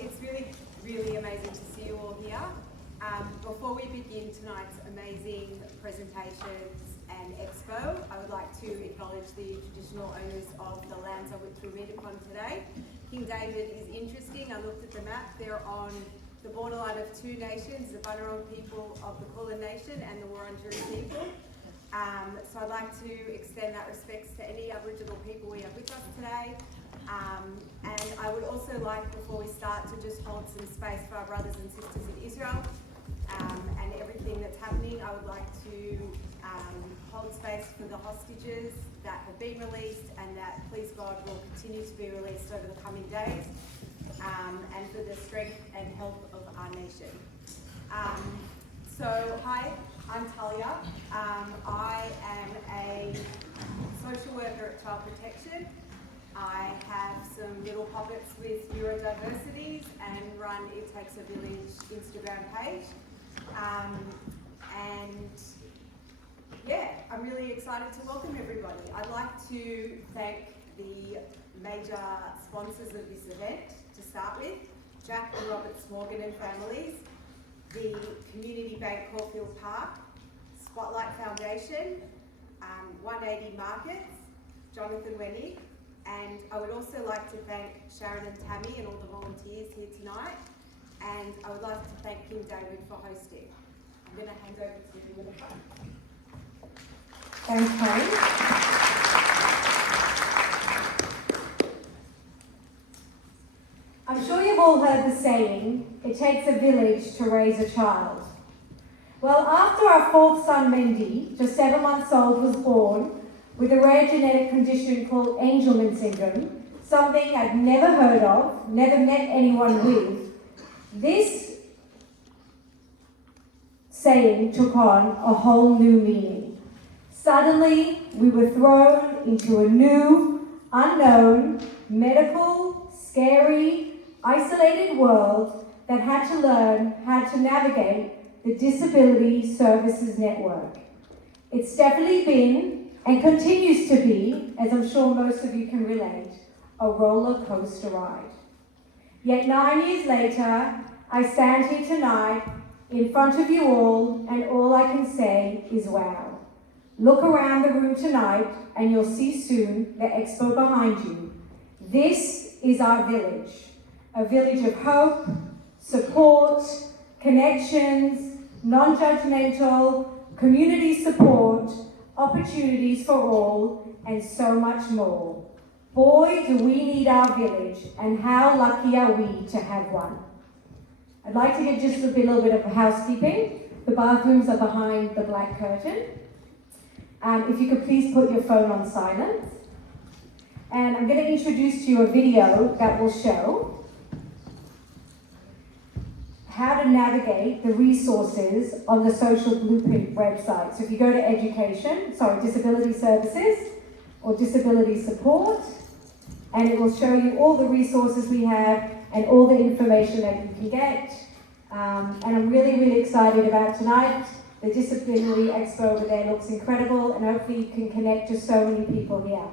It's really amazing to see you all here. Before we begin tonight's amazing presentations and expo, I would like to acknowledge the traditional owners of the lands on which we meet upon today. King David is interesting. I looked at the map. They're on the borderline of two nations, the Bunurong people of the Kulin Nation and the Wurundjeri people. So I'd like to extend that respect to any Aboriginal people we have with us today. And I would also like, before we start, to just hold some space for our brothers and sisters in Israel and everything that's happening. I would like to hold space for the hostages that have been released and that, please God, will continue to be released over the coming days, and for the strength and health of our nation. So, hi, I'm Talia. I am a social worker at Child Protection. I have some little pockets with neurodiversities and run It Takes a Village Instagram page. And yeah, I'm really excited to welcome everybody. I'd like to thank the major sponsors of this event to start with, Jack and Robert Morgan and families, the Community Bank Caulfield Park, Spotlight Foundation, 180 Markets, Jonathan Wenig, and I would also like to thank Sharon and Tammy and all the volunteers here tonight, and I would like to thank King David for hosting. I'm going to hand over to him in the front. Thanks, Karen. I'm sure you've all heard the saying, it takes a village to raise a child. Well, after our fourth son, Mendy, just 7 months old, was born with a rare genetic condition called Angelman syndrome, something I'd never heard of, never met anyone with, this saying took on a whole new meaning. Suddenly, we were thrown into a new, unknown, medical, scary, isolated world that had to learn how to navigate the Disability Services Network. It's definitely been, and continues to be, as I'm sure most of you can relate, a roller coaster ride. Yet 9 years later, I stand here tonight in front of you all, and all I can say is wow. Look around the room tonight and you'll see soon the expo behind you. This is our village, a village of hope, support, connections, non-judgmental, community support, opportunities for all, and so much more. Boy, do we need our village, and how lucky are we to have one. I'd like to give just a little bit of housekeeping. The bathrooms are behind the black curtain. If you could please put your phone on silent. And I'm going to introduce to you a video that will show how to navigate the resources on the Social Blueprint website. So if you go to Disability Services or Disability Support, and it will show you all the resources we have and all the information that you can get. And I'm really excited about tonight. The Disability Expo over there looks incredible, and hopefully you can connect to so many people here.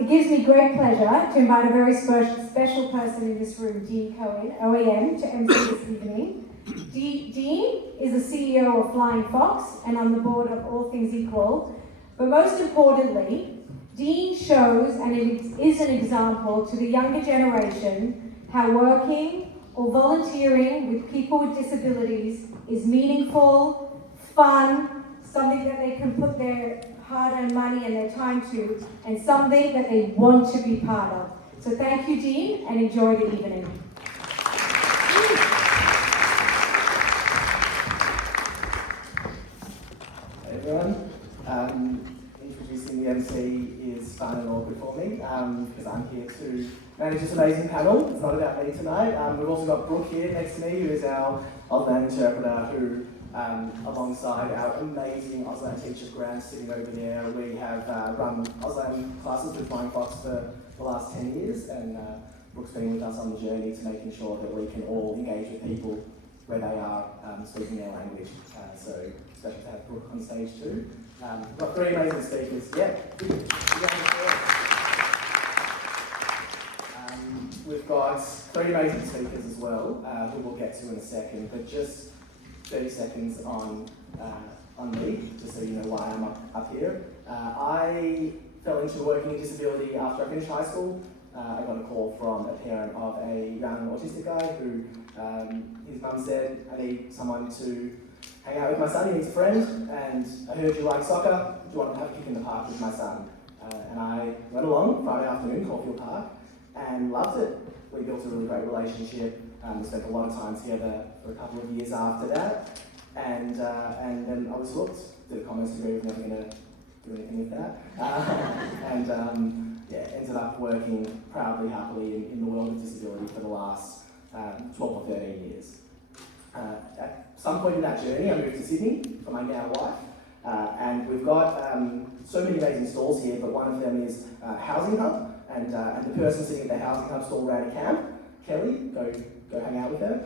It gives me great pleasure to invite a very special person in this room, Dean Cohen, OAM, to MC this evening. Dean is the CEO of Flying Fox and on the board of All Things Equal. But most importantly, Dean shows and is an example to the younger generation how working or volunteering with people with disabilities is meaningful, fun, something that they can put their hard-earned money and their time to, and something that they want to be part of. So thank you, Dean, and enjoy the evening. Hey everyone. Introducing the MC is fun and awkward for me, because I'm here to manage this amazing panel. It's not about me tonight. We've also got Brooke here next to me, who is our Auslan interpreter, who alongside our amazing Auslan teacher Grant sitting over there. We have run Auslan classes with Flying Fox for the last 10 years, and Brooke's been with us on the journey to making sure that we can all engage with people where they are speaking their language. So special to have Brooke on stage too. We've got three amazing speakers. Yeah. we've got 3 amazing speakers as well, who we'll get to in a second, but just 30 seconds on me, just so you know why I'm up here. I fell into working in disability after I finished high school. I got a call from a parent of a young autistic guy who, his mum said, I need someone to hang out with my son, he needs a friend, and I heard you like soccer, do you want to have a kick in the park with my son? And I went along Friday afternoon, Caulfield Park, and loved it. We built a really great relationship. We spent a lot of time together for a couple of years after that, and then I was hooked. Did a commerce degree, was never going to do anything with that, ended up working proudly, happily in the world of disability for the last 12 or 13 years. At some point in that journey, I moved to Sydney for my now wife, and we've got so many amazing stalls here, but one of them is Housing Hub, and the person sitting at the Housing Hub stall ran a camp, Kelly, go hang out with her,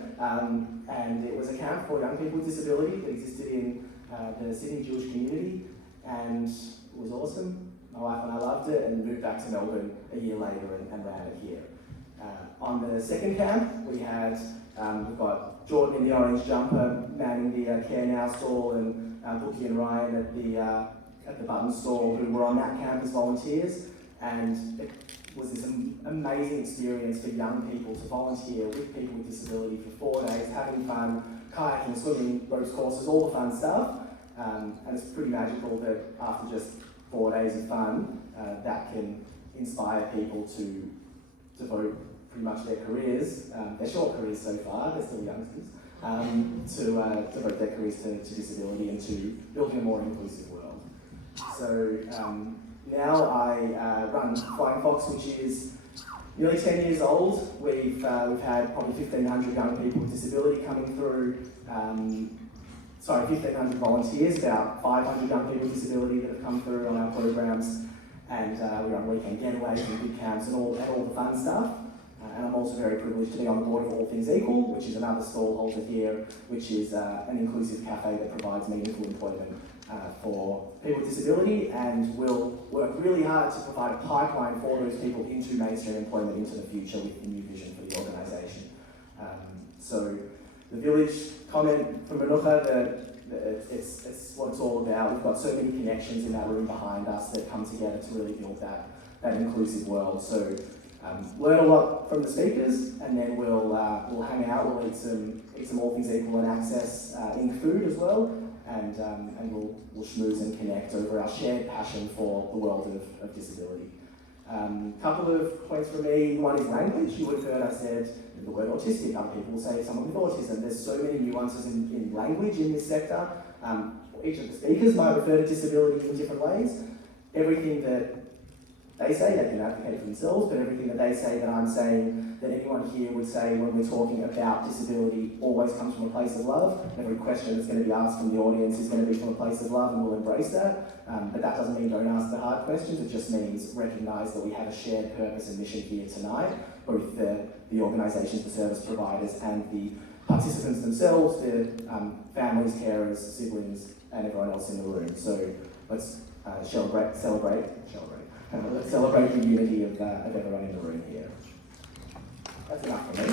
and it was a camp for young people with disability that existed in the Sydney Jewish community, and it was awesome. My wife and I loved it and moved back to Melbourne a year later and ran it here. On the second camp, we've got Jordan in the orange jumper manning the Care Now stall, and Bookie and Ryan at the button stall, who were on that camp as volunteers. And it was this amazing experience for young people to volunteer with people with disability for 4 days, having fun, kayaking, swimming, ropes courses, all the fun stuff. And it's pretty magical that after just 4 days of fun, that can inspire people to devote pretty much their careers, their short careers so far, they're still youngsters, to devote their careers to disability and to building a more inclusive world. So now I run Flying Fox, which is nearly 10 years old. We've had probably 1,500 young people with disability coming through. 1,500 volunteers, about 500 young people with disability that have come through on our programs, and we run weekend getaways and big camps and all the fun stuff. And I'm also very privileged to be on the board of All Things Equal, which is another stallholder here, which is an inclusive cafe that provides meaningful employment for people with disability, and will work really hard to provide a pipeline for those people into mainstream employment into the future with the new vision for the organisation. So the village comment from Manuka, that it's what it's all about. We've got so many connections in that room behind us that come together to really build that inclusive world. So learn a lot from the speakers, and then we'll hang out. We'll eat some All Things Equal and Access in food as well, and we'll schmooze and connect over our shared passion for the world of disability. Couple of points from me. One is language. You would have heard I said the word autistic. Other people will say someone with autism. There's so many nuances in language in this sector. Each of the speakers might refer to disability in different ways. Everything that they say, they can advocate for themselves, but everything that they say that I'm saying, that anyone here would say when we're talking about disability, always comes from a place of love. Every question that's going to be asked from the audience is going to be from a place of love, and we'll embrace that. But that doesn't mean don't ask the hard questions. It just means recognise that we have a shared purpose and mission here tonight, both the organisations, the service providers, and the participants themselves, the families, carers, siblings, and everyone else in the room. So let's celebrate the unity of everyone in the room here. That's enough for me.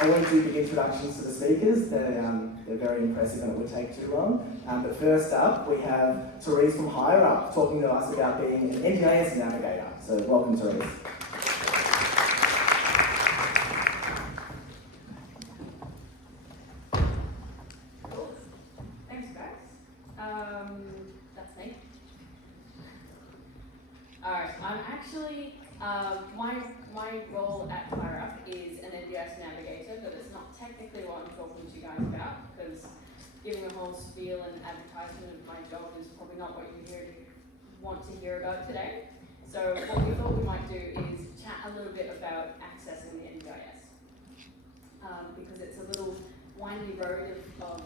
I won't do big introductions to the speakers. They're very impressive and it would take too long. But first up, we have Therese from Higher Up talking to us about being an NDIS navigator. So welcome, Therese. Thanks, guys. That's me. Alright, I'm actually, my role at Higher Up is an NDIS navigator, but it's not technically what I'm talking to you guys about, because giving a whole spiel and advertisement of my job is probably not what you want to hear about today. So what we thought we might do is chat a little bit about accessing the NDIS, because it's a little windy road of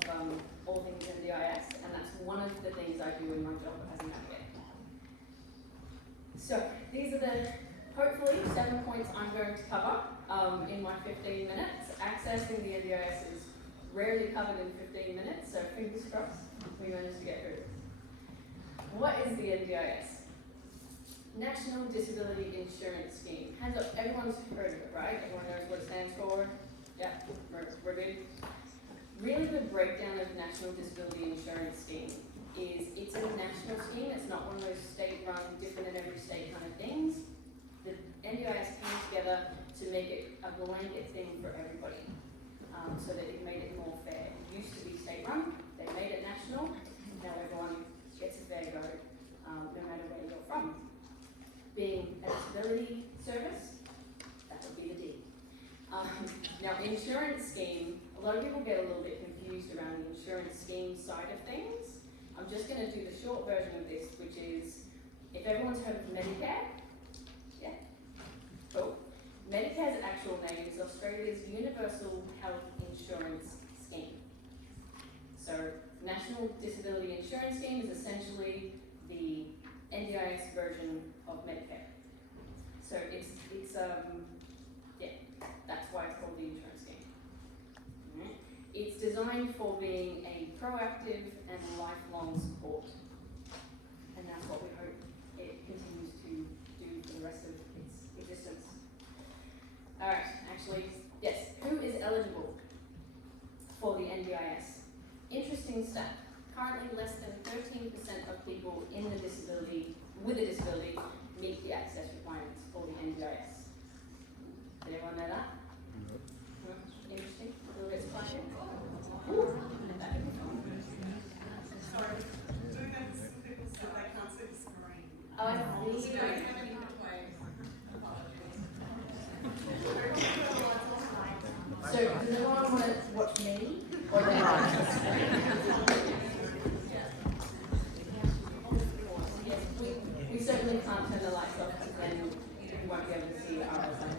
all things NDIS, and that's one of the things I do in my job as a navigator. So these are the, hopefully, 7 points I'm going to cover in my 15 minutes. Accessing the NDIS is rarely covered in 15 minutes, so fingers crossed we managed to get through this. What is the NDIS? National Disability Insurance Scheme. Hands up, everyone's heard of it, right? Everyone knows what it stands for? Yeah, we're good. Really good breakdown of National Disability Insurance Scheme is it's a national scheme. It's not one of those state-run, different in every state kind of things. The NDIS came together to make it a blanket thing for everybody, so that it made it more fair. It used to be state-run. They made it national. Now everyone gets a fair go, no matter where you're from. Being a disability service, that would be the D. Now, insurance scheme, a lot of people get a little bit confused around the insurance scheme side of things. I'm just going to do the short version of this, which is, if everyone's heard of Medicare, yeah, cool. Medicare's actual name is Australia's Universal Health Insurance Scheme. So, National Disability Insurance Scheme is essentially the NDIS version of Medicare. So yeah, that's why it's called the insurance scheme. Right. It's designed for being a proactive and lifelong support. And that's what we hope it continues to do for the rest of its existence. Alright, actually, yes, who is eligible for the NDIS? Interesting stat. Currently, less than 13% of people with a disability meet the access requirements for the NDIS. Did everyone know that? No. Interesting. A little bit splashing. Sorry, doing that to people so they can't see the screen. Oh, I see. We don't have any ways. So, does anyone want to watch me? Or Yes, we certainly can't turn the lights off because then you won't be able to see our sign.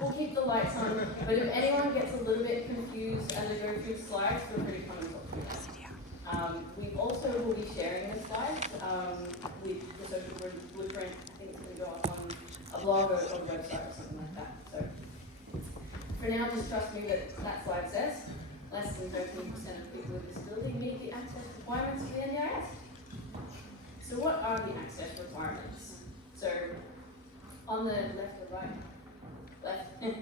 We'll keep the lights on, but if anyone gets a little bit confused as I go through the slides, feel free to come and talk to me. We also will be sharing the slides with the social blueprint. I think it's going to go up on a blog or a website or something like that. So for now, just trust me that slide says less than 13% of people with disability meet the access requirements for the NDIS. So what are the access requirements? So on the left or right? Left.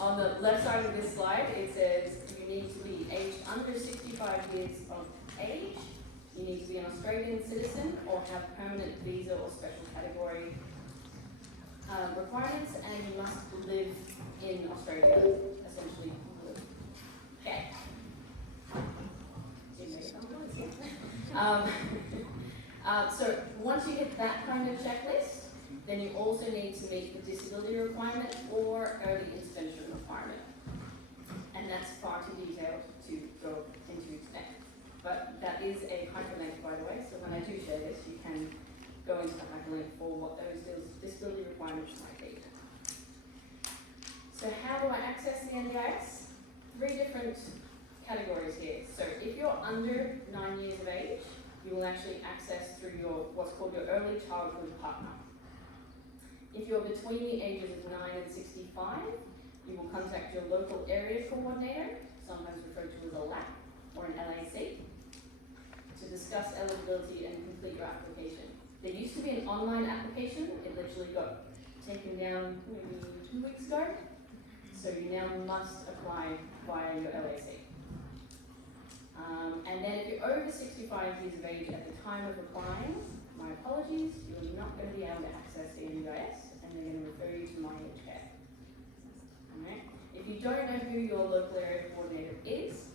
On the left side of this slide, it says you need to be aged under 65 years of age, you need to be an Australian citizen or have permanent visa or special category requirements, and you must live in Australia, essentially. Okay. So once you hit that kind of checklist, then you also need to meet the disability requirement or early intervention requirement. And that's far too detailed to go into today. But that is a hyperlink, by the way, so when I do share this, you can go into the hyperlink for what those disability requirements might be. So how do I access the NDIS? 3 different categories here. So if you're under 9 years of age, you will actually access through your what's called your early childhood partner. If you're between the ages of 9 and 65, you will contact your local area coordinator, sometimes referred to as a LAC or an LAC, to discuss eligibility and complete your application. There used to be an online application. It literally got taken down maybe 2 weeks ago. So you now must apply via your LAC. And then if you're over 65 years of age at the time of applying, my apologies, you're not going to be able to access the NDIS, and they're going to refer you to My Age Care. Alright? If you don't know who your local area coordinator is,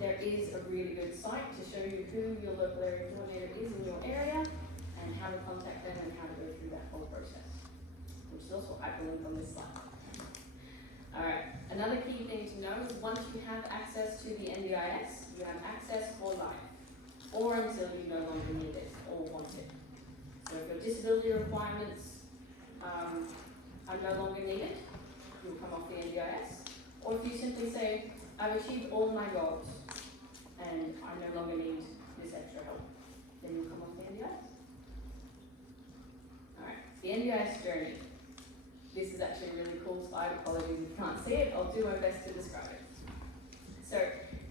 there is a really good site to show you who your local area coordinator is in your area, and how to contact them and how to go through that whole process, which is also hyperlinked on this slide. Alright, another key thing to know is once you have access to the NDIS, you have access for life, or until you no longer need it or want it. So if your disability requirements are no longer needed, you'll come off the NDIS. Or if you simply say, I've achieved all my goals and I no longer need this extra help, then you'll come off the NDIS. Alright, the NDIS journey. This is actually a really cool slide. Apologies if you can't see it. I'll do my best to describe it. So,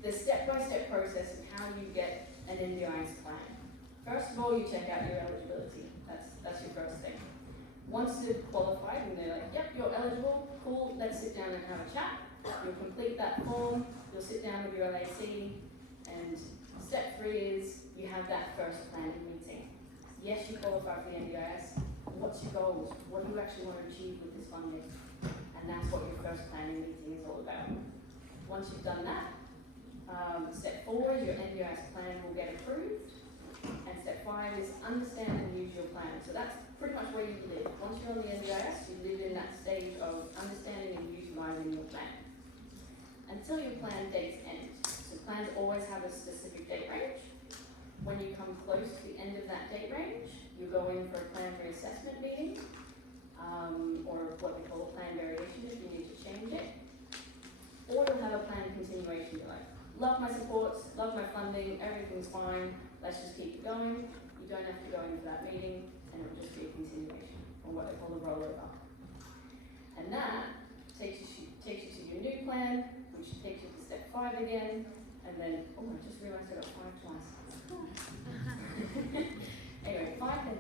the step-by-step process of how you get an NDIS plan. First of all, you check out your eligibility. That's That's your first thing. Once you've qualified and they're like, yep, you're eligible, cool, let's sit down and have a chat. You'll complete that form, you'll sit down with your LAC, and step 3 is you have that first planning meeting. Yes, you qualify for the NDIS. What's your goals? What do you actually want to achieve with this funding? And that's what your first planning meeting is all about. Once you've done that, step 4 is your NDIS plan will get approved. And step 5 is understand and use your plan. So that's pretty much where you live. Once you're on the NDIS, you live in that stage of understanding and utilising your plan. Until your plan dates end. So plans always have a specific date range. When you come close to the end of that date range, you go in for a plan reassessment meeting, or what we call a plan variation if you need to change it. Or you'll have a plan continuation. You're like, love my supports, love my funding, everything's fine, let's just keep it going. You don't have to go into that meeting, and it'll just be a continuation, or what they call a rollover. And that takes you to your new plan, which takes you to step 5 again, and then, oh, I just realised I got 5 twice. Anyway, 5 and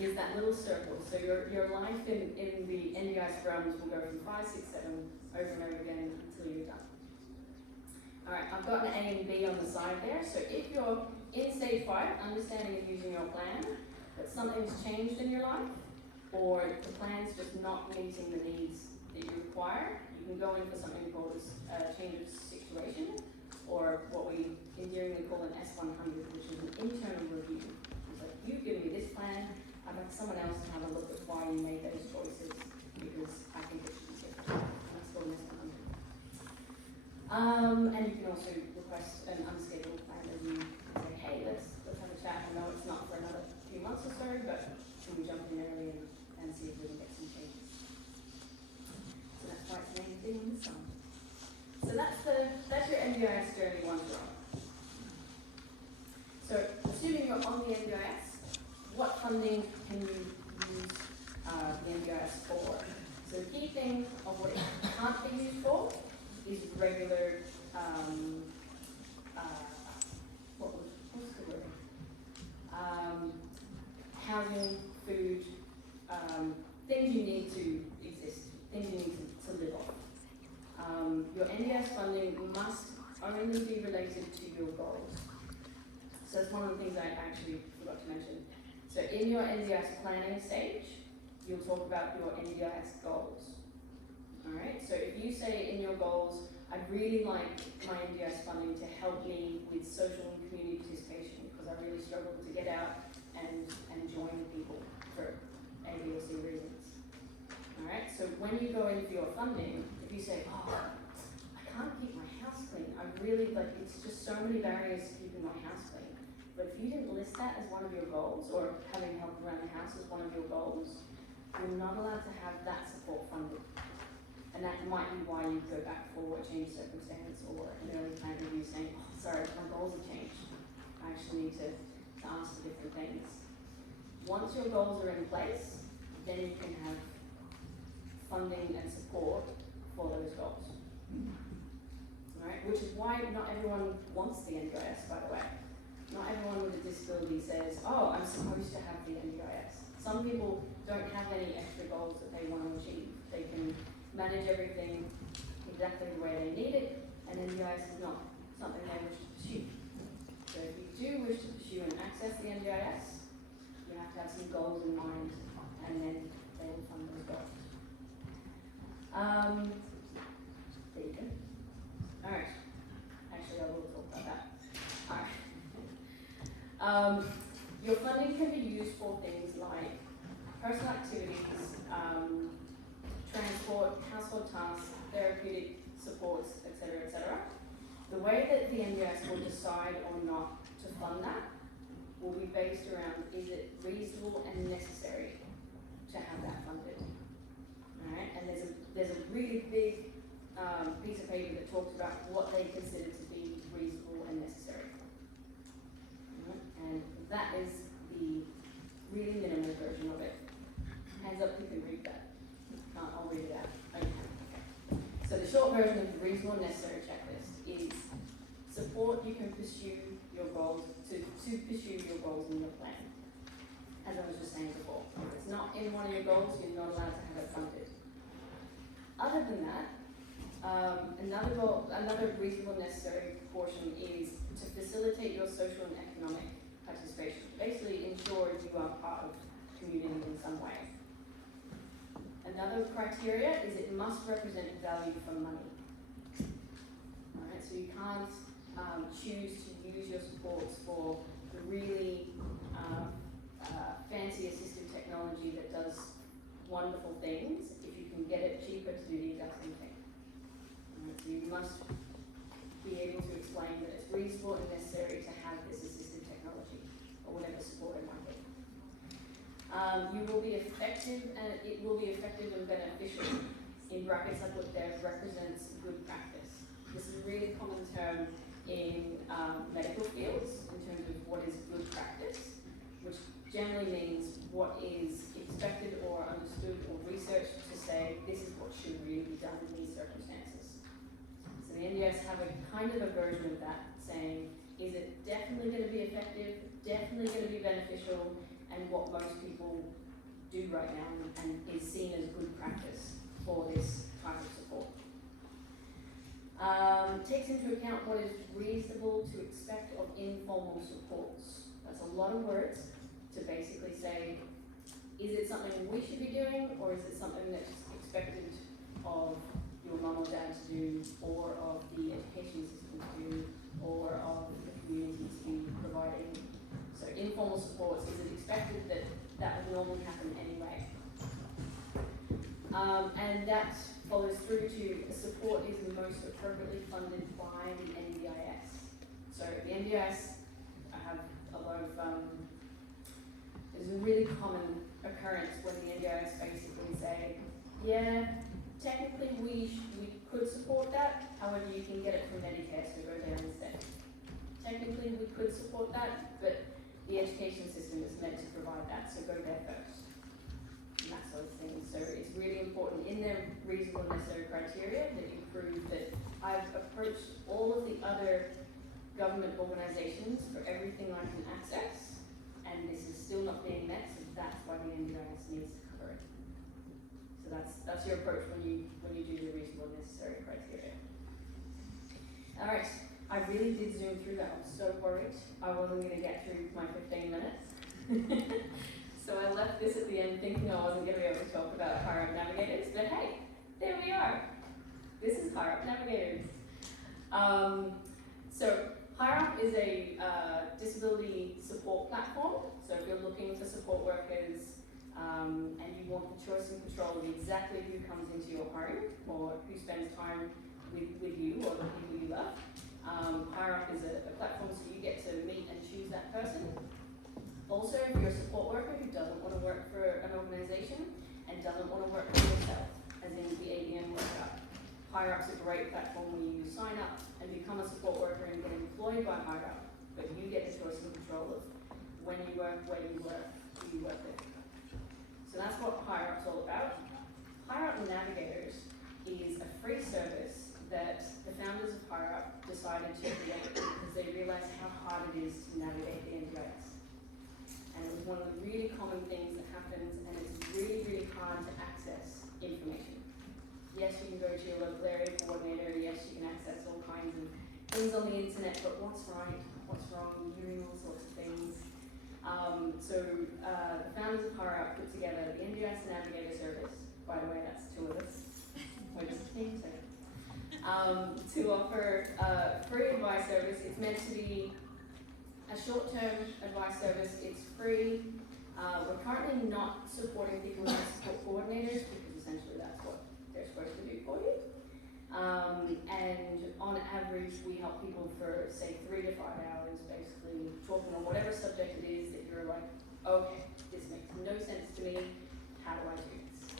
6 is that little circle. So your life in the NDIS realms will go from 5, 6, 7 over and over again until you're done. Alright, I've got an A and B on the side there. So if you're in stage 5, understanding and using your plan, but something's changed in your life, or the plan's just not meeting the needs that you require, you can go in for something called a change of situation, or what we endearingly call an S100, which is an internal review. It's like, you've given me this plan, I'd like someone else to have a look at why you made those choices, because I think it should be different. And that's called an S100. And you can also request an unscheduled plan as you say, hey, let's have a chat. I know it's not for another few months or so, but can we jump in early and see if we can get some changes? So that's why it's named Being in the Sun. So that's your NDIS journey once you're on. So assuming you're on the NDIS, what funding can you use the NDIS for? So the key thing of what it can't be used for is regular, what's the word? Housing, food, things you need to exist, things you need to live on. Your NDIS funding must only be related to your goals. So that's one of the things I actually forgot to mention. So in your NDIS planning stage, you'll talk about your NDIS goals. Alright, so if you say in your goals, I'd really like my NDIS funding to help me with social and community participation because I really struggle to get out and join people for A, B, or C reasons. Alright, so when you go in for your funding, if you say, oh, I can't keep my house clean, I really, it's just so many barriers to keeping my house clean. But if you didn't list that as one of your goals, or having help around the house as one of your goals, you're not allowed to have that support funded. And that might be why you go back for a change circumstance or an early plan review saying, oh, sorry, my goals have changed. I actually need to ask for different things. Once your goals are in place, then you can have funding and support for those goals. Alright, which is why not everyone wants the NDIS, by the way. Not everyone with a disability says, oh, I'm supposed to have the NDIS. Some people don't have any extra goals that they want to achieve. They can manage everything exactly the way they need it, and NDIS is not something they wish to pursue. So if you do wish to pursue and access the NDIS, you have to have some goals in mind, and then they will fund those goals. There you go. Alright. Actually, I will talk about that. Alright. Your funding can be used for things like personal activities, transport, household tasks, therapeutic supports, etc., etc. The way that the NDIS will decide or not to fund that will be based around, is it reasonable and necessary to have that funded? Alright, and there's a really big piece of paper that talks about what they consider to be reasonable and necessary. And that is the really minimal version of it. Hands up, you can read that. I'll read it out. Okay. So the short version of the reasonable and necessary checklist is support you can pursue your goals, to pursue your goals in your plan. as I was just saying before. If it's not in one of your goals, you're not allowed to have it funded. Other than that, another reasonable necessary portion is to facilitate your social and economic participation. Basically ensure you are part of community in some way. Another criteria is it must represent value for money. Alright, so you can't choose to use your supports for the really fancy assistive technology that does wonderful things if you can get it cheaper to do the exact same thing. So you must be able to explain that it's reasonable and necessary to have this assistive technology or whatever support it might be. You will be effective, and it will be effective and beneficial. In brackets, I put there represents good practice. This is a really common term in medical fields in terms of what is good practice, which generally means what is expected or understood or researched to say this is what should really be done in these circumstances. So the NDIS have a kind of a version of that, saying is it definitely going to be effective, definitely going to be beneficial, and what most people do right now and is seen as good practice for this type of support. Takes into account what is reasonable to expect of informal supports. That's a lot of words to basically say, is it something we should be doing, or is it something that's expected of your mum or dad to do, or of the education system to do, or of the community to be providing? So informal supports, is it expected that that would normally happen anyway? And that follows through to support is most appropriately funded by the NDIS. So the NDIS, I have a lot of, there's a really common occurrence when the NDIS basically say, yeah, technically we could support that, however you can get it from Medicare, so go down instead. Technically we could support that, but the education system is meant to provide that, so go there first. And that sort of thing. So it's really important in their reasonable and necessary criteria that you prove that I've approached all of the other government organisations for everything I can access, and this is still not being met, so that's why the NDIS needs to cover it. So that's your approach when you do the reasonable and necessary criteria. Alright, I really did zoom through that. I was so worried I wasn't going to get through my 15 minutes. So I left this at the end thinking I wasn't going to be able to talk about Higher Up Navigators, but hey, there we are. This is Higher Up Navigators. So Higher Up is a disability support platform. So if you're looking for support workers and you want the choice and control of exactly who comes into your home or who spends time with you or the people you love, Higher Up is a platform so you get to meet and choose that person. Also, if you're a support worker who doesn't want to work for an organisation and doesn't want to work for yourself, as in the ABN worker, Higher Up's a great platform where you sign up and become a support worker and get employed by Higher Up, but you get the choice and control of when you work, where you work, who you work with. So that's what Higher Up's all about. Higher Up Navigators is a free service that the founders of Higher Up decided to create because they realized how hard it is to navigate the NDIS. And it was one of the really common things that happens, and it's really, really hard to access information. Yes, you can go to your local area coordinator, yes, you can access all kinds of things on the internet, but what's right, what's wrong, you're hearing all sorts of things. The founders of Higher Up put together the NDIS Navigator service. By the way, that's two of us. We're just a team, so. To offer free advice service. It's meant to be a short-term advice service. It's free. We're currently not supporting people as support coordinators because essentially that's what they're supposed to do for you. And on average, we help people for, say, 3 to 5 hours, basically talking on whatever subject it is that you're like, okay, this makes no sense to me. How do I do this?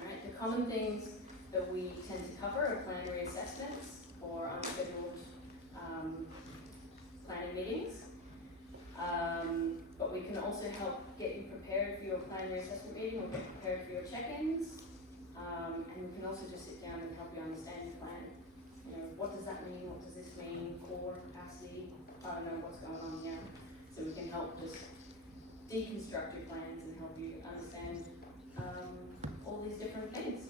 All right. The common things that we tend to cover are plan reassessments or unscheduled planning meetings. But we can also help get you prepared for your plan reassessment meeting or get prepared for your check-ins. And we can also just sit down and help you understand your plan. You know, what does that mean? What does this mean? Core, capacity, I don't know what's going on here. So we can help just deconstruct your plans and help you understand all these different things.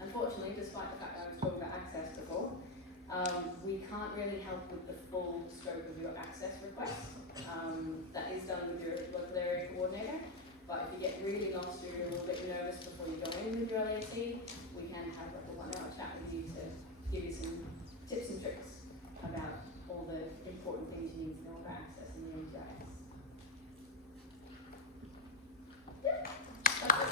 Unfortunately, despite the fact that I was talking about access before, we can't really help with the full scope of your access request. That is done with your local area coordinator, but if you get really lost or you're a little bit nervous before you go in with your LAT, we can have like a 1 hour chat with you to give you some tips and tricks about all the important things you need to know about access in the NDIS. Yeah, that's it.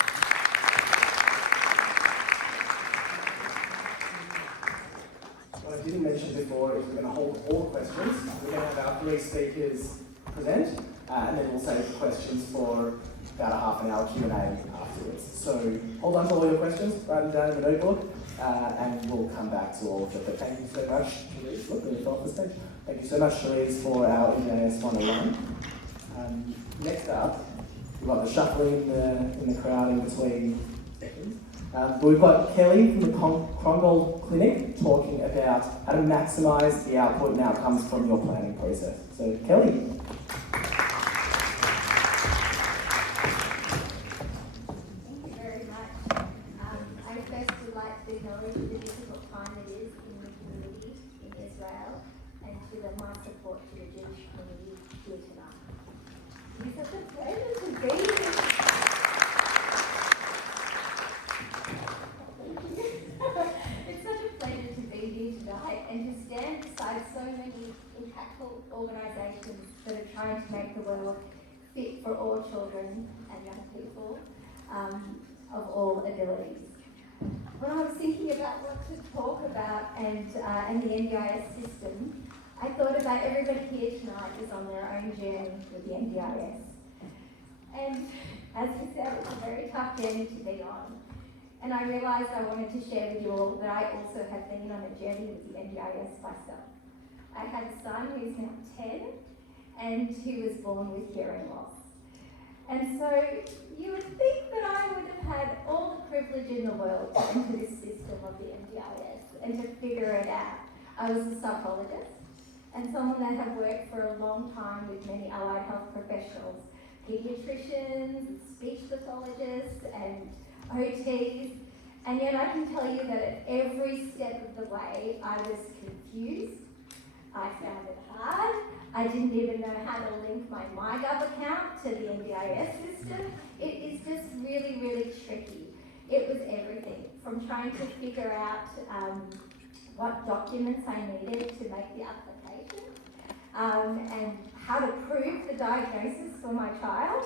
What I didn't mention before is we're going to hold all questions. We're going to have our 3 speakers present, and then we'll save the questions for about a half an hour Q&A afterwards. So hold on to all your questions, write them down in the notebook, and we'll come back to all of it. But thank you so much, Therese. Look, we fell off the stage. Thank you so much, Therese, for our NDIS 101. Next up, we've got the shuffling in the crowd in between seconds. We've got Kelly from the Crongold Clinic talking about how to maximise the output and outcomes from your planning process. So, Kelly. Thank you very much. I first would like to acknowledge the difficult time it is in the community in Israel and to my support to the Jewish community here tonight. It's such a pleasure to be here. It's such a pleasure to be here tonight and to stand beside so many impactful organisations that are trying to make the world fit for all children and young people of all abilities. When I was thinking about what to talk about and the NDIS system, I thought about everybody here tonight is on their own journey with the NDIS. And as you said, it's a very tough journey to be on. And I realised I wanted to share with you all that I also have been on a journey with the NDIS myself. I had a son who's now 10 and who was born with hearing loss. And so you would think that I would have had all the privilege in the world to enter this system of the NDIS and to figure it out. I was a psychologist and someone that had worked for a long time with many allied health professionals, paediatricians, speech pathologists and OTs, and yet I can tell you that at every step of the way I was confused, I found it hard, I didn't even know how to link my MyGov account to the NDIS system. It is just really, really tricky. It was everything, from trying to figure out what documents I needed to make the application, and how to prove the diagnosis for my child,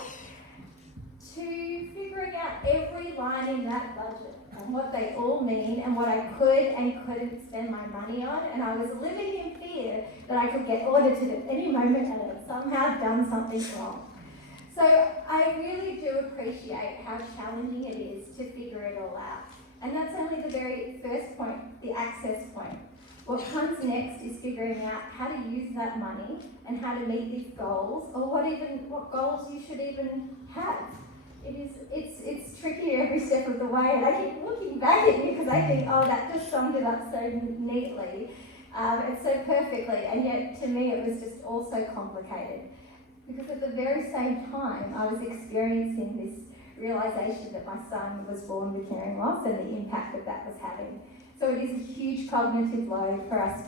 to figuring out every line in that budget and what they all mean and what I could and couldn't spend my money on. And I was living in fear that I could get audited at any moment and have somehow done something wrong. So I really do appreciate how challenging it is to figure it all out. And that's only the very first point, the access point. What comes next is figuring out how to use that money and how to meet these goals, or what goals you should even have. It's tricky every step of the way, and I keep looking back at you because I think, oh, that just summed it up so neatly and so perfectly, and yet to me it was just all so complicated. Because at the very same time I was experiencing this realisation that my son was born with hearing loss and the impact that was having. So it is a huge cognitive load for us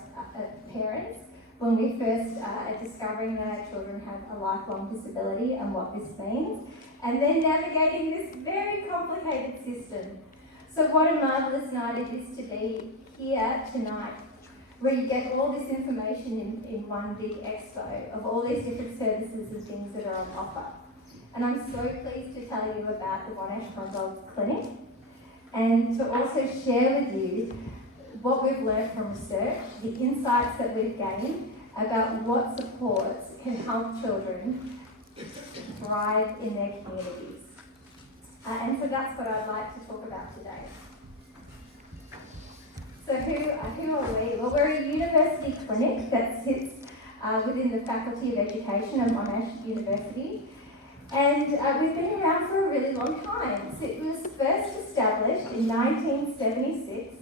parents when we first are discovering that our children have a lifelong disability and what this means, and then navigating this very complicated system. So what a marvellous night it is to be here tonight, where you get all this information in one big expo of all these different services and things that are on offer. And I'm so pleased to tell you about the Monash Crongold Clinic, and to also share with you what we've learned from research, the insights that we've gained about what supports can help children thrive in their communities. And so that's what I'd like to talk about today. So who are we? Well, we're a university clinic that sits within the Faculty of Education at Monash University. And we've been around for a really long time. So it was first established in 1976,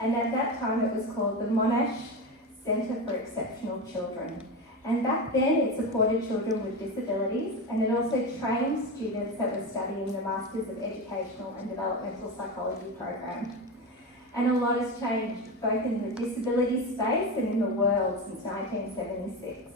and at that time it was called the Monash Centre for Exceptional Children. And back then it supported children with disabilities, and it also trained students that were studying the Masters of Educational and Developmental Psychology program. And a lot has changed both in the disability space and in the world since 1976.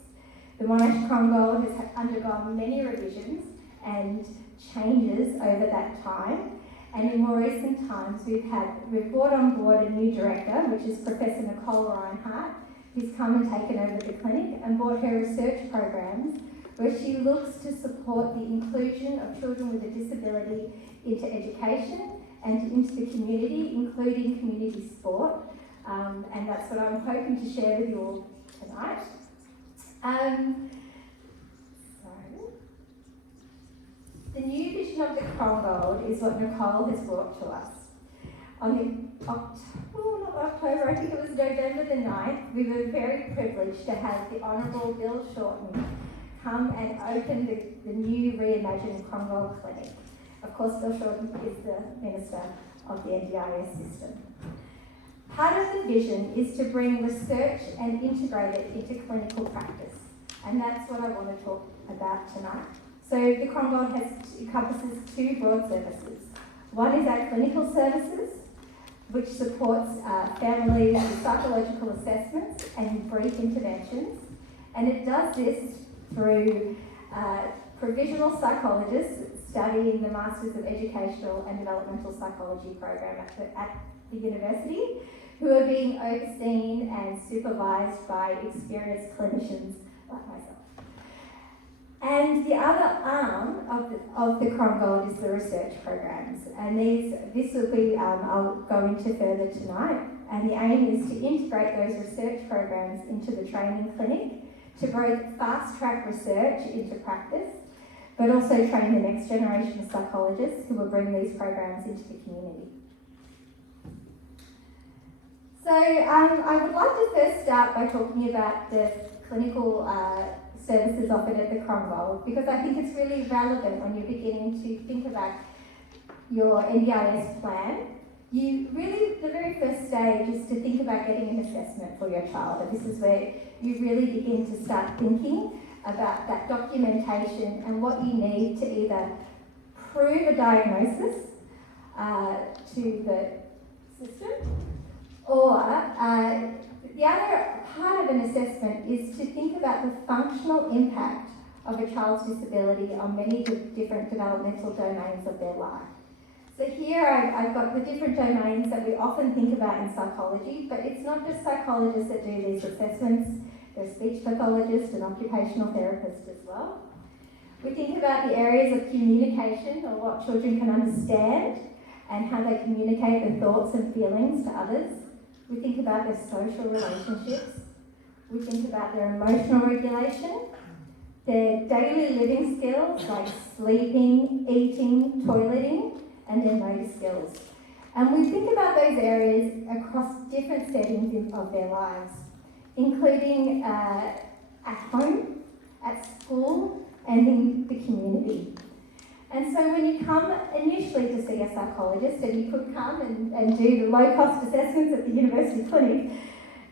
The Monash Congold has undergone many revisions and changes over that time. And in more recent times, we've brought on board a new director, which is Professor Nicole Reinhardt, who's come and taken over the clinic and brought her research programs where she looks to support the inclusion of children with a disability into education and into the community, including community sport. And that's what I'm hoping to share with you all tonight. The new vision of the Congold is what Nicole has brought to us. On October, I think it was November the 9th, we were very privileged to have the Honourable Bill Shorten come and open the new reimagined Congold Clinic. Of course, Bill Shorten is the Minister of the NDIS system. Part of the vision is to bring research and integrate it into clinical practice, and that's what I want to talk about tonight. So the Congold encompasses two broad services. One is our clinical services, which supports families with psychological assessments and brief interventions, and it does this through provisional psychologists studying the Masters of Educational and Developmental Psychology program at the university, who are being overseen and supervised by experienced clinicians like myself. And the other arm of the Congold is the research programs, and this will be, I'll go into further tonight, and the aim is to integrate those research programs into the training clinic to both fast-track research into practice, but also train the next generation of psychologists who will bring these programs into the community. So I would like to first start by talking about the clinical services offered at the Congold, because I think it's really relevant when you're beginning to think about your NDIS plan. The very first stage is to think about getting an assessment for your child, and this is where you really begin to start thinking about that documentation and what you need to either prove a diagnosis to the system, or the other part of an assessment is to think about the functional impact of a child's disability on many different developmental domains of their life. So here I've got the different domains that we often think about in psychology, but it's not just psychologists that do these assessments. There's speech pathologists and occupational therapists as well. We think about the areas of communication, or what children can understand and how they communicate their thoughts and feelings to others. We think about their social relationships. We think about their emotional regulation, their daily living skills like sleeping, eating, toileting, and their motor skills. And we think about those areas across different settings of their lives, including at home, at school, and in the community. And so when you come initially to see a psychologist, and you could come and do the low-cost assessments at the university clinic,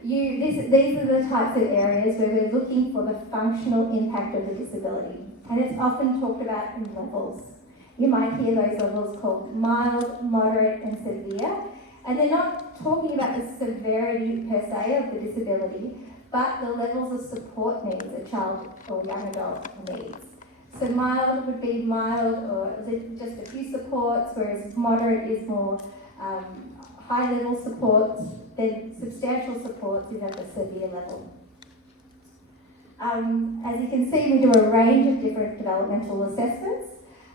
these are the types of areas where we're looking for the functional impact of the disability. And it's often talked about in levels. You might hear those levels called mild, moderate, and severe. And they're not talking about the severity per se of the disability, but the levels of support needs a child or young adult needs. So mild would be mild or just a few supports, whereas moderate is more high-level supports, then substantial supports is at the severe level. As you can see, we do a range of different developmental assessments,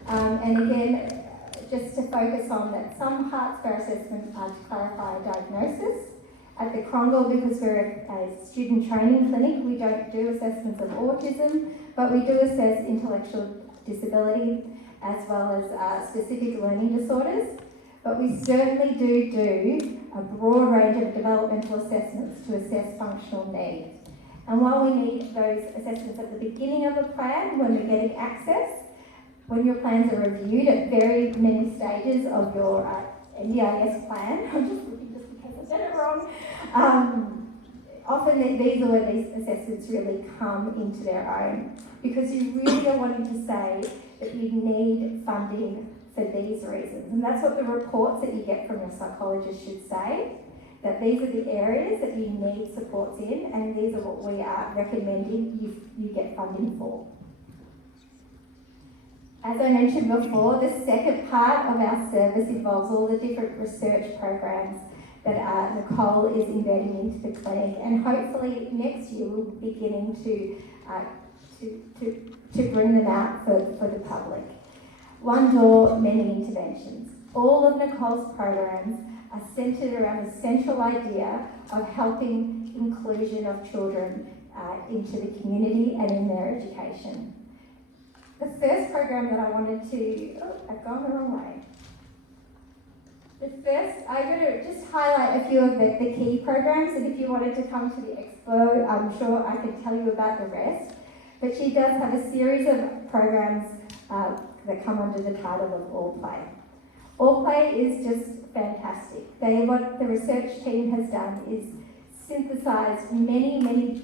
and again, just to focus on that, some parts of our assessment are to clarify a diagnosis. At the Congold, because we're a student training clinic, we don't do assessments of autism, but we do assess intellectual disability as well as specific learning disorders. But we certainly do a broad range of developmental assessments to assess functional need. And while we need those assessments at the beginning of a plan, when we're getting access, when your plans are reviewed at very many stages of your NDIS plan, I'm just looking just because I said it wrong, often these are where these assessments really come into their own, because you really are wanting to say that you need funding for these reasons. And that's what the reports that you get from your psychologist should say, that these are the areas that you need supports in, and these are what we are recommending you get funding for. As I mentioned before, the second part of our service involves all the different research programs that Nicole is embedding into the clinic, and hopefully next year we'll be beginning to bring them out for the public. One door, many interventions. All of Nicole's programs are centred around the central idea of helping inclusion of children into the community and in their education. The first program that I wanted to, I've gone the wrong way. I'm going to just highlight a few of the key programs, and if you wanted to come to the Expo, I'm sure I could tell you about the rest. But she does have a series of programs that come under the title of All Play. All Play is just fantastic. What the research team has done is synthesised many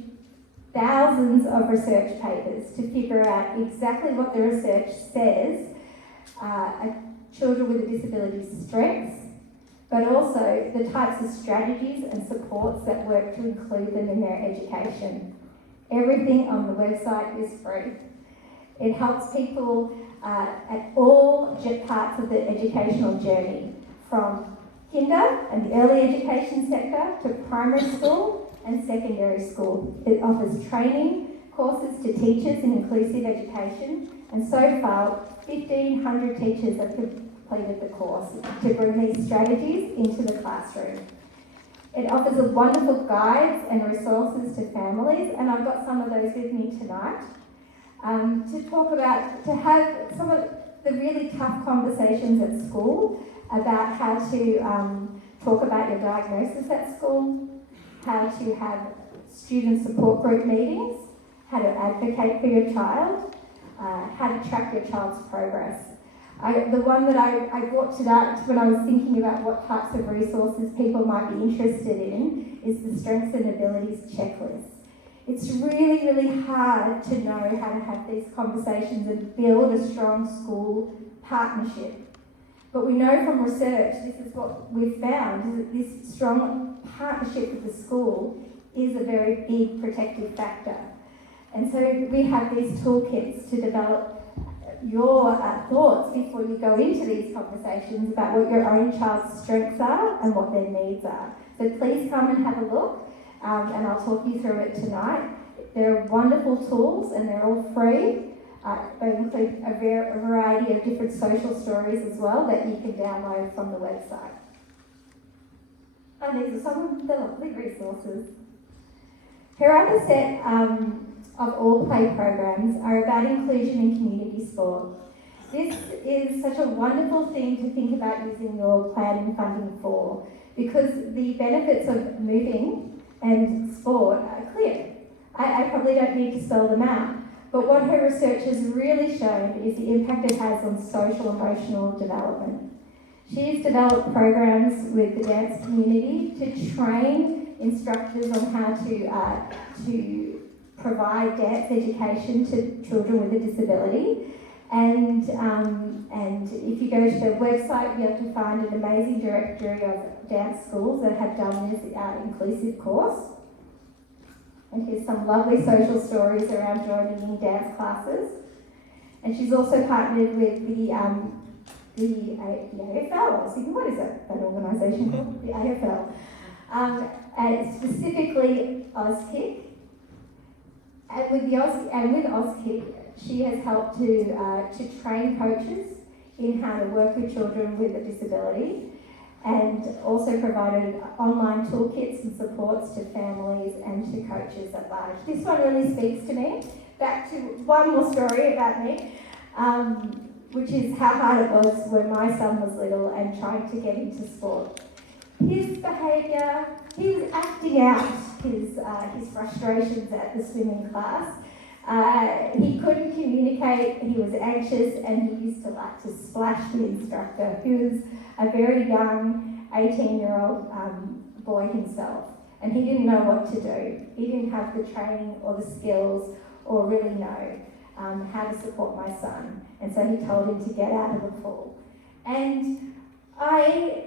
thousands of research papers to figure out exactly what the research says children with a disability's strengths, but also the types of strategies and supports that work to include them in their education. Everything on the website is free. It helps people at all parts of the educational journey, from kinder and the early education sector to primary school and secondary school. It offers training courses to teachers in inclusive education, and so far 1,500 teachers have completed the course to bring these strategies into the classroom. It offers wonderful guides and resources to families, and I've got some of those with me tonight to have some of the really tough conversations at school about how to talk about your diagnosis at school, how to have student support group meetings, how to advocate for your child, how to track your child's progress. The one that I brought to that when I was thinking about what types of resources people might be interested in is the Strengths and Abilities Checklist. It's really hard to know how to have these conversations and build a strong school partnership. But we know from research, this is what we've found, is that this strong partnership with the school is a very big protective factor. And so we have these toolkits to develop your thoughts before you go into these conversations about what your own child's strengths are and what their needs are. So please come and have a look, and I'll talk you through it tonight. They're wonderful tools and they're all free. They include a variety of different social stories as well that you can download from the website. And these are some of the lovely resources. Her other set of All Play programs are about inclusion in community sport. This is such a wonderful thing to think about using your planning funding for, because the benefits of moving and sport are clear. I probably don't need to spell them out, but what her research has really shown is the impact it has on social emotional development. She's developed programs with the dance community to train instructors on how to provide dance education to children with a disability. And if you go to their website, you'll be able to find an amazing directory of dance schools that have done this inclusive course. And here's some lovely social stories around joining in dance classes. And she's also partnered with the AFL. I was thinking, what is that organisation called? The AFL. And specifically AusKick. And with AusKick, she has helped to train coaches in how to work with children with a disability, and also provided online toolkits and supports to families and to coaches at large. This one really speaks to me. Back to one more story about me, which is how hard it was when my son was little and trying to get into sport. His behaviour, he was acting out his frustrations at the swimming class. He couldn't communicate, he was anxious, and he used to like to splash the instructor, who was a very young 18-year-old boy himself. and he didn't know what to do. He didn't have the training or the skills or really know how to support my son. And so he told him to get out of the pool. And I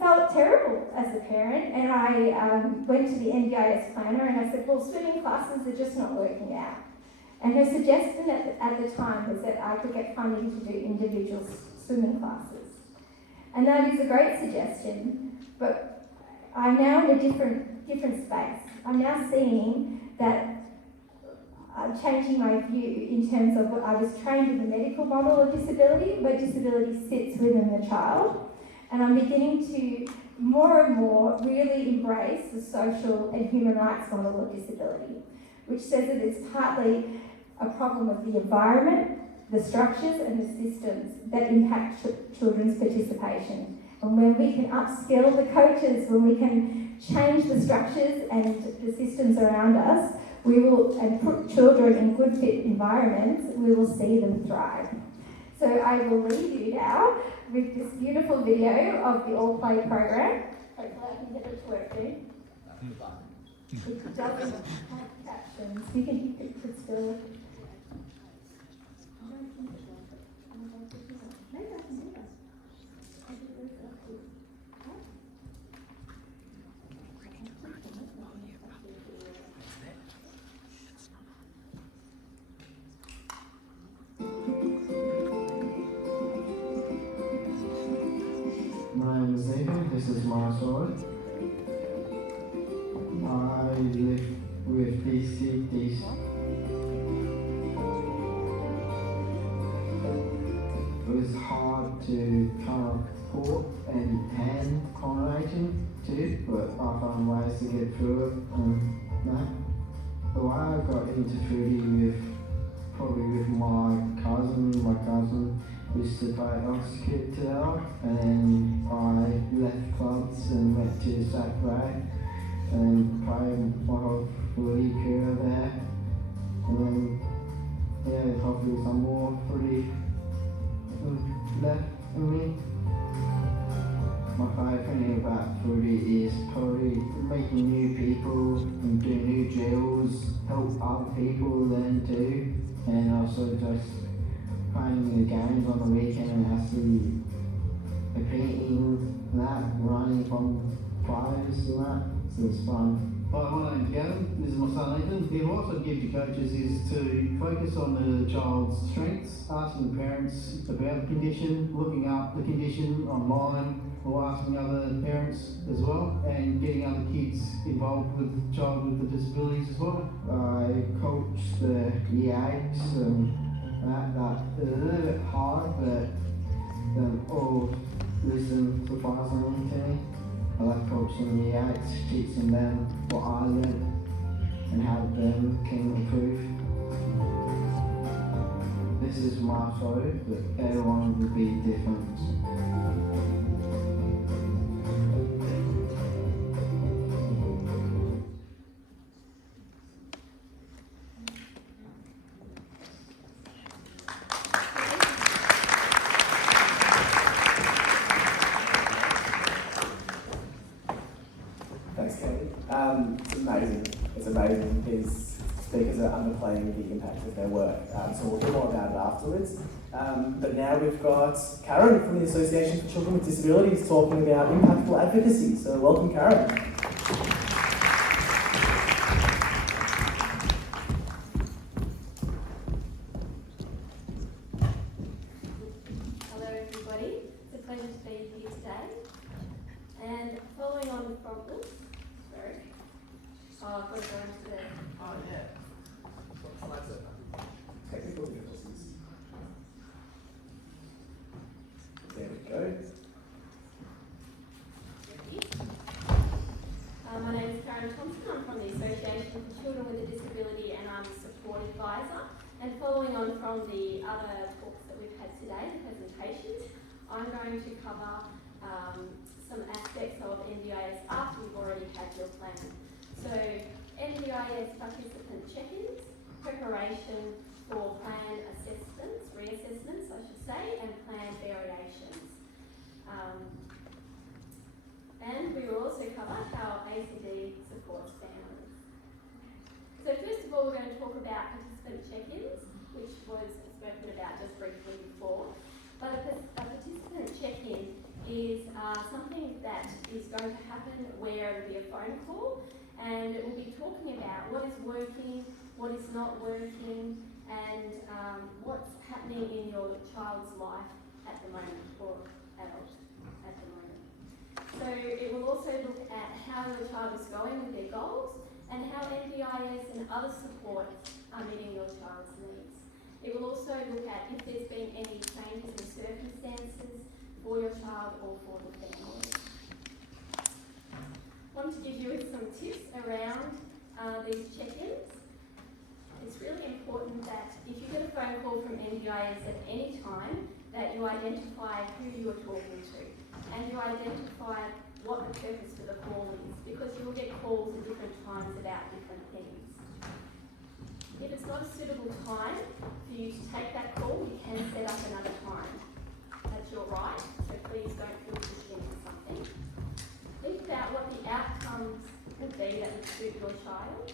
felt terrible as a parent, and I went to the NDIS planner and I said, well, swimming classes are just not working out. And her suggestion at the time was that I could get funding to do individual swimming classes. And that is a great suggestion, but I'm now in a different space. I'm now seeing that I'm changing my view in terms of what I was trained in the medical model of disability, where disability sits within the child. And I'm beginning to more and more really embrace the social and human rights model of disability, which says that it's partly a problem of the environment, the structures and the systems that impact children's participation. And when we can upskill the coaches, when we can change the structures and the systems around us, we will, and put children in good fit environments, we will see them thrive. So I will leave you now with this beautiful video of the All Play program. Hopefully I can get it to work there. It doesn't have captions. You can keep it still. Maybe I can do that. My name is Nathan, this is my story. I live with disabilities. It was hard to kind of support and hand coordination too, but I found ways to get through it. The way I got into 3D with my cousin used to play Expo together, and then I left clubs and went to Saturday and played my whole league career there. And then, hopefully some more footy left in me. My favourite thing about footy is probably making new people and doing new drills, help other people learn too, and also just playing the games on the weekend and actually competing and that, running from players and that, so it's fun. Hi, my name's Gavin, this is my son Ethan. The advice I'd give to coaches is to focus on the child's strengths, asking the parents about the condition, looking up the condition online, or asking other parents as well, and getting other kids involved with the child with the disabilities as well. I coach the E8s and that is a little bit hard, but they all listen surprisingly to me. I like coaching the E8s, teaching them what I learned and how them can improve. This is my story, but everyone will be different. Thanks, Katie. It's amazing. It's amazing. These speakers are underplaying the impact of their work. So we'll hear more about it afterwards. But now we've got Karen from the Association for Children with Disabilities talking about impactful advocacy. So welcome, Karen. Hello everybody, it's a pleasure to be here today. And following on from this, sorry, I've got to go into the... Oh, yeah. Technical difficulties. There we go. My name is Karen Thompson, I'm from the Association for Children with a Disability and I'm a support advisor. And following on from the other talks that we've had today, the presentations, I'm going to cover some aspects of NDIS after we've already had your plan. So NDIS participant check-ins, preparation for plan assessments, reassessments I should say, and plan variations. And we were also cover how ACD supports families. So first of all, we're going to talk about participant check-ins, which was spoken about just briefly before. But a participant check-in is something that is going to happen where it will be a phone call, and it will be talking about what is working, what is not working, and what's happening in your child's life at the moment, or adult at the moment. So it will also look at how your child is going with their goals and how NDIS and other supports are meeting your child's needs. It will also look at if there's been any changes in circumstances for your child or for the family. I want to give you some tips around these check-ins. It's really important that if you get a phone call from NDIS at any time, that you identify who you are talking to and you identify what the purpose for the call is, because you will get calls at different times about different things. If it's not a suitable time for you to take that call, you can set up another time. That's your right, so please don't feel pushed into something. Think about what the outcomes would be that would suit your child,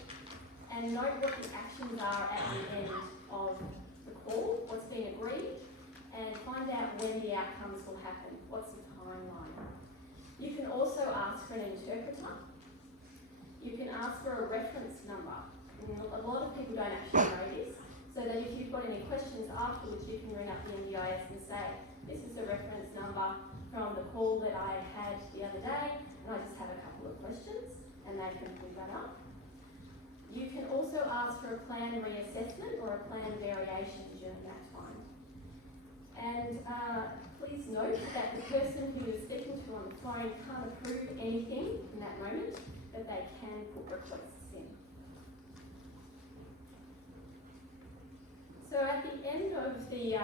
and note what the actions are at the end of the call, what's been agreed, and find out when the outcomes will happen. What's the timeline? You can also ask for an interpreter. You can ask for a reference number. A lot of people don't actually know this, so that if you've got any questions afterwards, you can ring up the NDIS and say, this is the reference number from the call that I had the other day, and I just have a couple of questions, and they can pick that up. You can also ask for a plan reassessment or a plan variation during that time. And please note that the person who you're speaking to on the phone can't approve anything in that moment, but they can put requests in. So at the end of the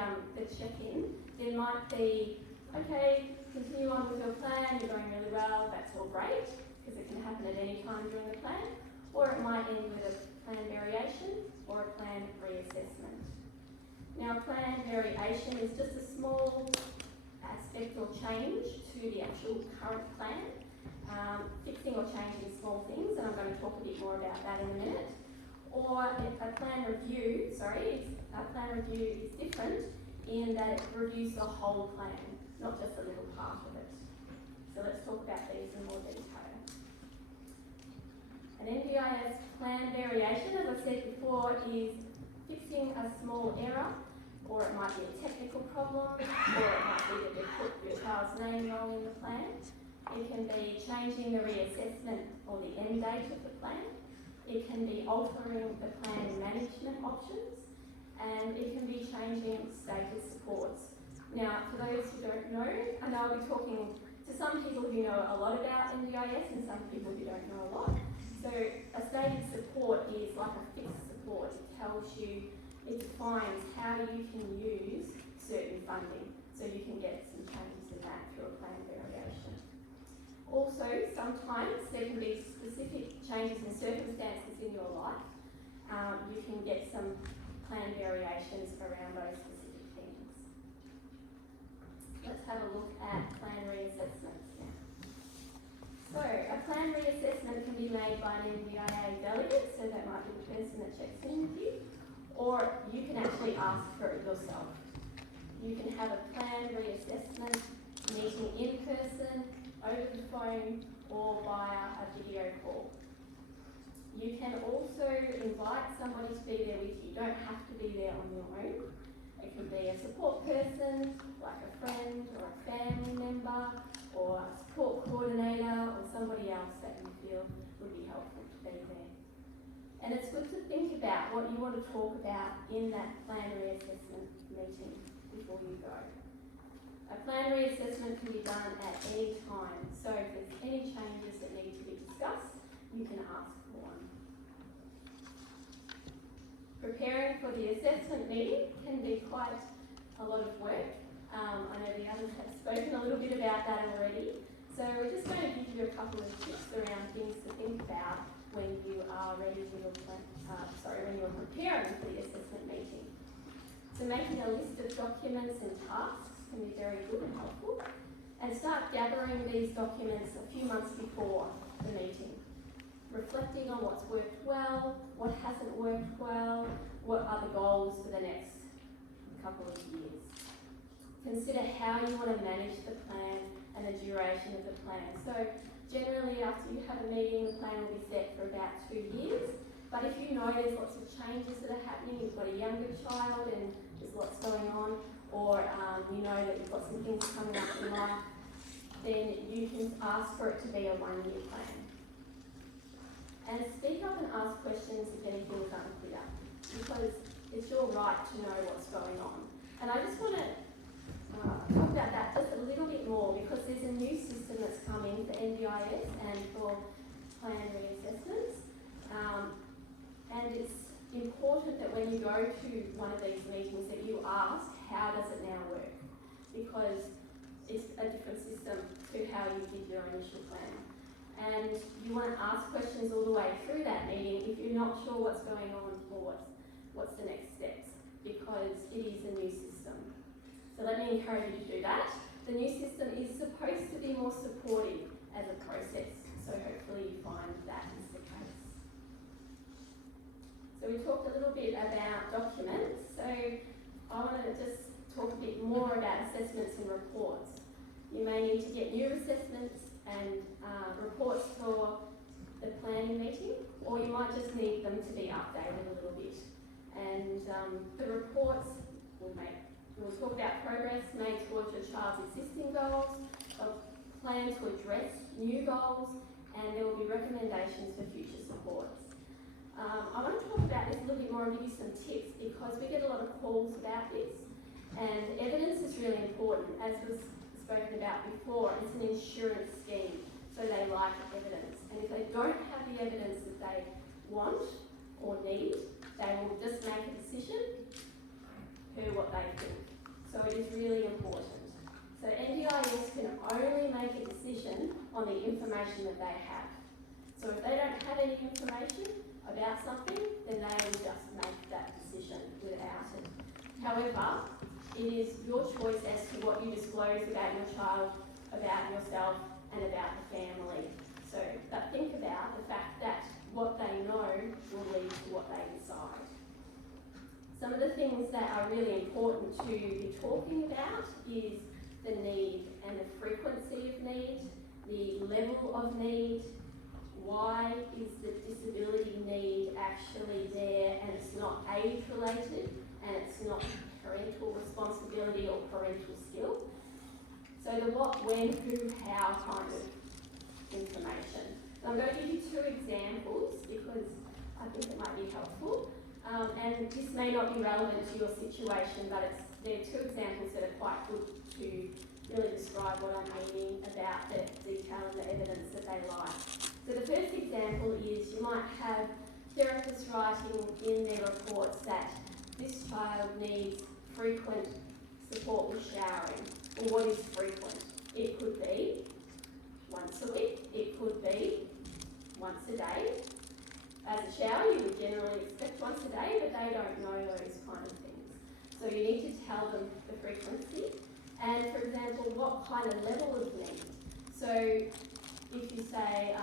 check-in, there might be, okay, continue on with your plan, you're going really well, that's all great, because it can happen at any time during the plan, or it might end with a plan variation or a plan reassessment. Now, plan variation is just a small aspect or change to the actual current plan, fixing or changing small things, and I'm going to talk a bit more about that in a minute. Or a plan review, is different in that it reviews the whole plan, not just a little part of it. So let's talk about these in more detail. An NDIS plan variation, as I said before, is fixing a small error, or it might be a technical problem, or it might be that they've put your child's name wrong in the plan. It can be changing the reassessment or the end date of the plan. It can be altering the plan management options, and it can be changing status supports. Now, for those who don't know, I know I'll be talking to some people who know a lot about NDIS and some people who don't know a lot. So a status support is like a fixed support. It tells you, it defines how you can use certain funding, so you can get some changes in that through a plan variation. Also, sometimes there can be specific changes in circumstances in your life. You can get some plan variations around those specific things. Let's have a look at plan reassessments now. So, a plan reassessment can be made by an NDIA delegate, so that might be the person that checks in with you, or you can actually ask for it yourself. You can have a plan reassessment meeting in person, over the phone, or via a video call. You can also invite somebody to be there with you. You don't have to be there on your own. It could be a support person, like a friend or a family member, or a support coordinator, or somebody else that you feel would be helpful to be there. And it's good to think about what you want to talk about in that plan reassessment meeting before you go. A plan reassessment can be done at any time, so if there's any changes that need to be discussed, you can ask for one. Preparing for the assessment meeting can be quite a lot of work. I know the others have spoken a little bit about that already, so we're just going to give you a couple of tips around things to think about when you are ready for your when you're preparing for the assessment meeting. So making a list of documents and tasks can be very good and helpful, and start gathering these documents a few months before the meeting, reflecting on what's worked well, what hasn't worked well, what are the goals for the next couple of years. Consider how you want to manage the plan and the duration of the plan. So generally after you have a meeting, the plan will be set for about 2 years. But if you know there's lots of changes that are happening, you've got a younger child and there's lots going on, or you know that you've got some things coming up in life, then you can ask for it to be a 1-year plan. And speak up and ask questions if anything is unclear, because it's your right to know what's going on. And I just want to talk about that just a little bit more, because there's a new system that's coming for NDIS and for plan reassessments. And it's important that when you go to one of these meetings that you ask, how does it now work? Because it's a different system to how you did your initial plan. And you want to ask questions all the way through that meeting if you're not sure what's going on or what's the next steps, because it is a new system. So let me encourage you to do that. The new system is supposed to be more supportive as a process, so hopefully you find that is the case. So we talked a little bit about documents, so I want to just talk a bit more about assessments and reports. You may need to get new assessments and reports for the planning meeting, or you might just need them to be updated a little bit. And the reports we'll talk about progress made towards your child's existing goals, a plan to address new goals, and there will be recommendations for future supports. I want to talk about this a little bit more and give you some tips, because we get a lot of calls about this, and evidence is really important. As was spoken about before, it's an insurance scheme, so they like evidence. And if they don't have the evidence that they want or need, they will just make a decision per what they think. So it is really important. So NDIS can only make a decision on the information that they have. So if they don't have any information about something, then they will just make that decision without it. However, it is your choice as to what you disclose about your child, about yourself, and about the family. So, but think about the fact that what they know will lead to what they decide. Some of the things that are really important to be talking about is the need and the frequency of need, the level of need, why is the disability need actually there and it's not age related and it's not parental responsibility or parental skill. So the what, when, who, how kind of information. So I'm going to give you 2 examples because I think it might be helpful. And this may not be relevant to your situation, but they're 2 examples that are quite good to really describe what I'm aiming about, the detail and the evidence that they like. So the first example is you might have therapists writing in their reports that this child needs frequent support with showering. Well, what is frequent? It could be once a week, it could be once a day. As a shower, you would generally expect once a day, but they don't know those kind of things. So you need to tell them the frequency and, for example, what kind of level of need. So if you say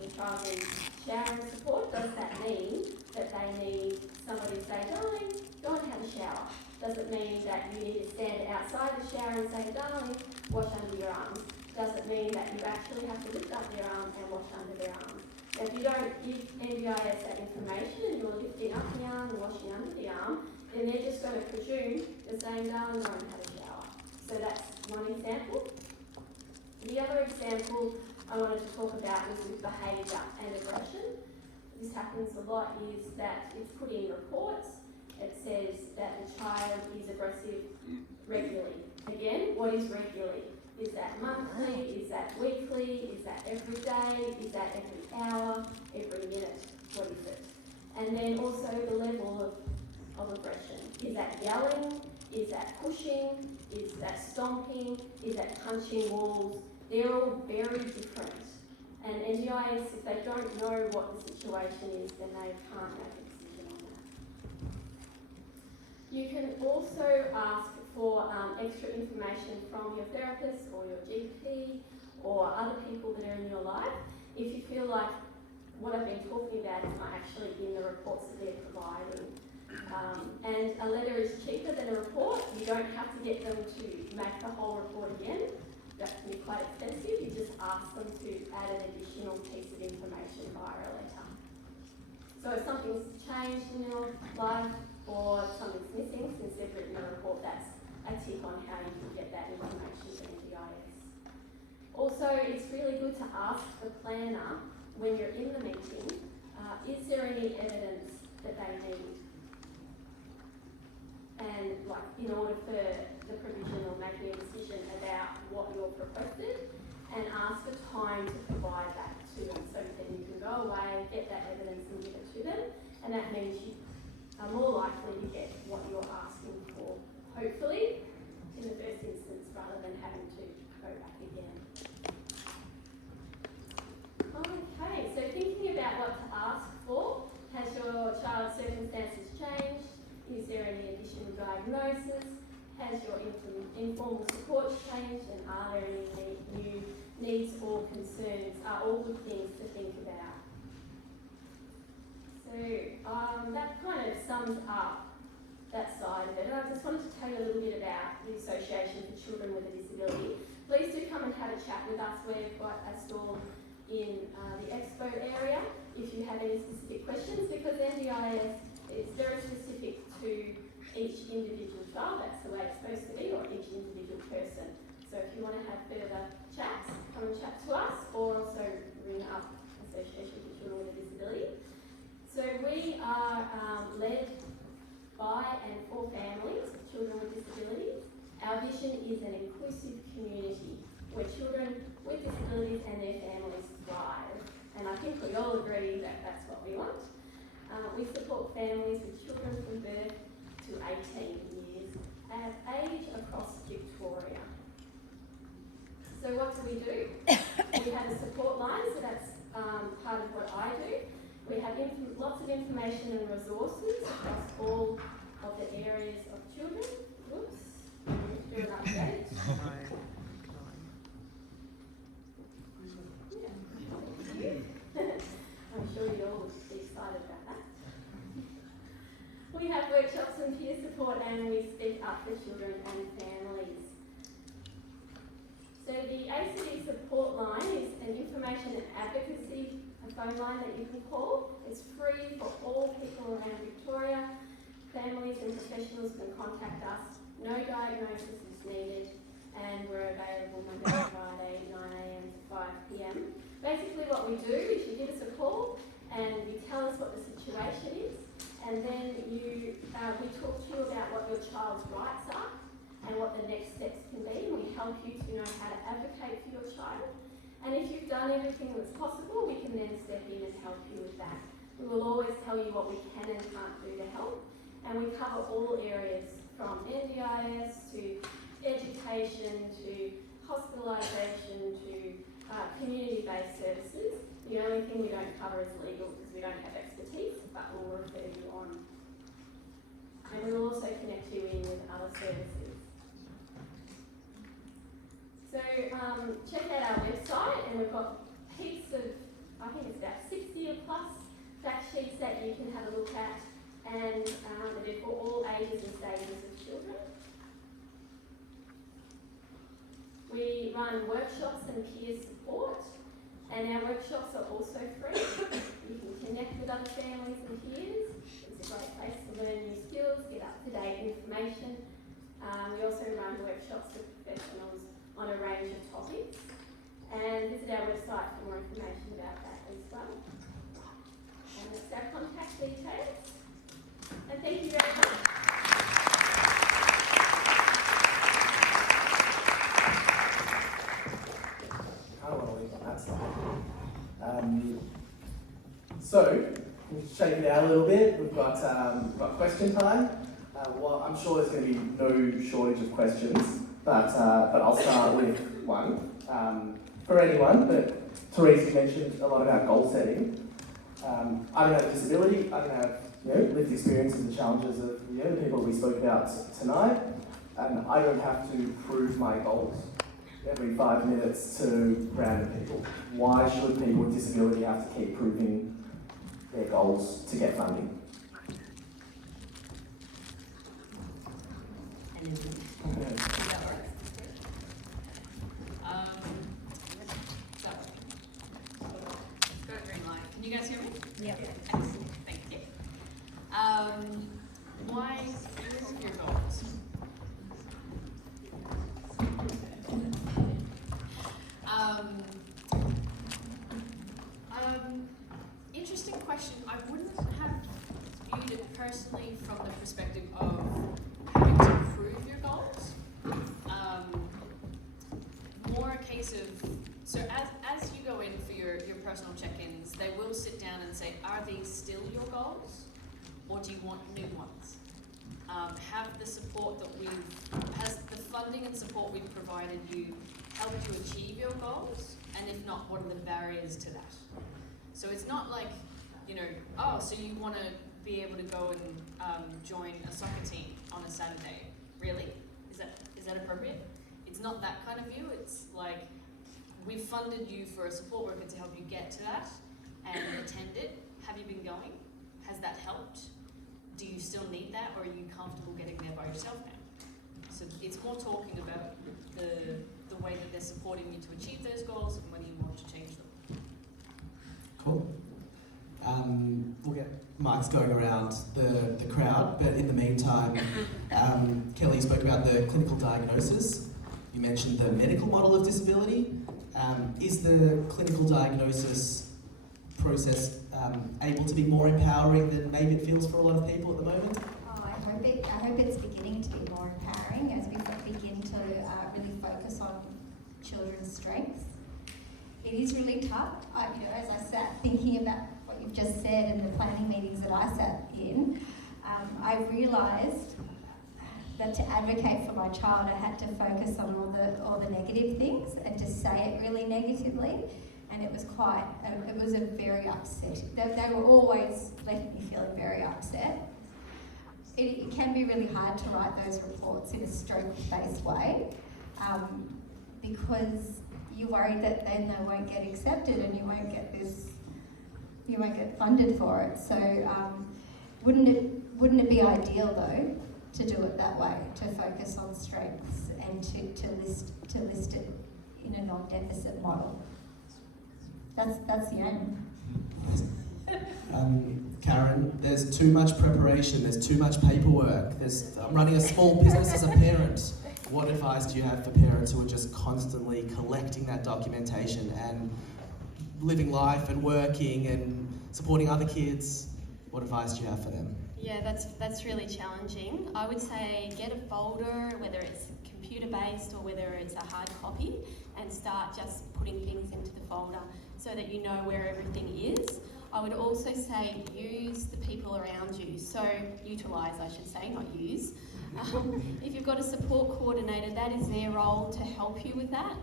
the child needs showering support, does that mean that they need somebody to say, darling, go and have a shower? Does it mean that you need to stand outside the shower and say, darling, wash under your arms? Does it mean that you actually have to lift up their arm and wash under their arms? Now, if you don't give NDIS that information and you're lifting up the arm and washing under the arm, then they're just going to presume you're saying, darling, go and have a shower. So that's one example. The other example I wanted to talk about was with behaviour and aggression. This happens a lot, is that it's put in reports. It says that the child is aggressive regularly. Again, what is regularly? Is that monthly? Is that weekly? Is that every day? Is that every hour? Every minute? What is it? And then also the level of aggression. Is that yelling? Is that pushing? Is that stomping? Is that punching walls? They're all very different. And NDIS, if they don't know what the situation is, then they can't make a decision on that. You can also ask for extra information from your therapist or your GP other people that are in your life if you feel like what I've been talking about is not actually in the reports that they're providing. And a letter is cheaper than a report. You don't have to get them to make the whole report again. That can be quite expensive. You just ask them to add an additional piece of information via a letter. So if something's changed in your life or something's missing since they've written a report, that's a tip on how you can get that information to NDIS. Also, it's really good to ask the planner when you're in the meeting, is there any evidence that they need? And like in order for the provision or making a decision about what you're proposing, and ask for time to provide that to them so then you can go away, get that evidence and give it to them, and that means you are more likely to get what you're asking for, hopefully, in the first instance rather than having to go back again. Okay, so thinking about what to ask for, has your child's circumstances changed? Is there any additional diagnosis? Has your informal support changed? And are there any new needs or concerns? Are all good things to think about. So that kind of sums up that side of it. And I just wanted to tell you a little bit about the Association for Children with a Disability. Please do come and have a chat with us. We've got a stall in the Expo area if you have any specific questions, because NDIS is very specific to each individual child. That's the way it's supposed to be, or each individual person. So if you want to have further chats, come and chat to us, or also ring up Association for Children with a Disability. So we are led by and for families of children with disabilities. Our vision is an inclusive community where children with disabilities and their families thrive. And I think we all agree that that's what we want. We support families with children from birth to 18 years at age across Victoria. So what do? We have a support line, so that's part of what I do. We have lots of information and resources across all of the areas of children. Whoops, do an update. I'm sure you'll all be excited about that. We have workshops and peer support, and we speak up for children and families. So the ACD support line is an information and advocacy phone line that you can call. It's free for all people around Victoria. Families and professionals can contact us. No diagnosis is needed, and we're available Monday to Friday, 9 a.m. to 5 p.m. Basically what we do is you give us a call and you tell us what the situation is, and then we talk to you about what your child's rights are and what the next steps can be. We help you to know how to advocate for your child, and if you've done everything that's possible, we can then step in and help you with that. We will always tell you what we can and can't do to help, and we cover all areas from NDIS to education to hospitalisation to community-based services. The only thing we don't cover is legal because we don't have expertise, but we'll refer you on. And we will also connect you in with other services. So check out our website, and we've got heaps of, I think it's about 60 or plus fact sheets that you can have a look at, and they're for all ages and stages of children. We run workshops and peer support, and our workshops are also free. You can connect with other families and peers. It's a great place to learn new skills, get up-to-date information. We also run workshops with professionals on a range of topics. And visit our website for more information about that as well. And that's our contact details. And thank you very much. I don't want to leave on that slide. So, we'll shake it out a little bit. We've got question time. Well, I'm sure there's going to be no shortage of questions, but I'll start with one. For anyone, but Therese, you mentioned a lot about goal setting. I don't have a disability. I don't have lived experience of the challenges of the people we spoke about tonight, and I don't have to prove my goals. every 5 minutes to random people. Why should people with disability have to keep proving their goals to get funding? So, got a green light. Can you guys hear me? Yep. Excellent, thank you. Why prove your goals? Interesting question. I wouldn't have viewed it personally from the perspective of having to prove your goals. More a case of, so as you go in for your personal check-ins, they will sit down and say, are these still your goals? Or do you want new ones? Have the support that has the funding and support we've provided you helped you achieve your goals? And if not, what are the barriers to that? So it's not like, oh, so you want to be able to go and join a soccer team on a Saturday. Really? Is that appropriate? It's not that kind of view. It's like, we've funded you for a support worker to help you get to that and attend it. Have you been going? Has that helped? Do you still need that, or are you comfortable getting there by yourself now? So it's more talking about the way that they're supporting you to achieve those goals and whether you want to change them. Cool. We'll get mics going around the crowd, but in the meantime, Kelly spoke about the clinical diagnosis. You mentioned the medical model of disability. Is the clinical diagnosis process able to be more empowering than maybe it feels for a lot of people at the moment? Oh, I hope it's beginning to be more empowering as we begin to really focus on children's strengths. It is really tough. As I sat thinking about what you've just said and the planning meetings that I sat in, I realised that to advocate for my child, I had to focus on all the negative things and to say it really negatively. And it was a very upset. They were always left me feeling very upset. It can be really hard to write those reports in a stroke-based way because you're worried that then they won't get accepted and you won't get funded for it. So wouldn't it be ideal though to do it that way, to focus on strengths and to list it in a non-deficit model? That's the aim. Karen, there's too much preparation, there's too much paperwork. I'm running a small business as a parent. What advice do you have for parents who are just constantly collecting that documentation and living life and working and supporting other kids? What advice do you have for them? Yeah, that's really challenging. I would say get a folder, whether it's computer-based or whether it's a hard copy, and start just putting things into the folder so that you know where everything is. I would also say use the people around you. So utilise, I should say, not use. If you've got a support coordinator, that is their role to help you with that.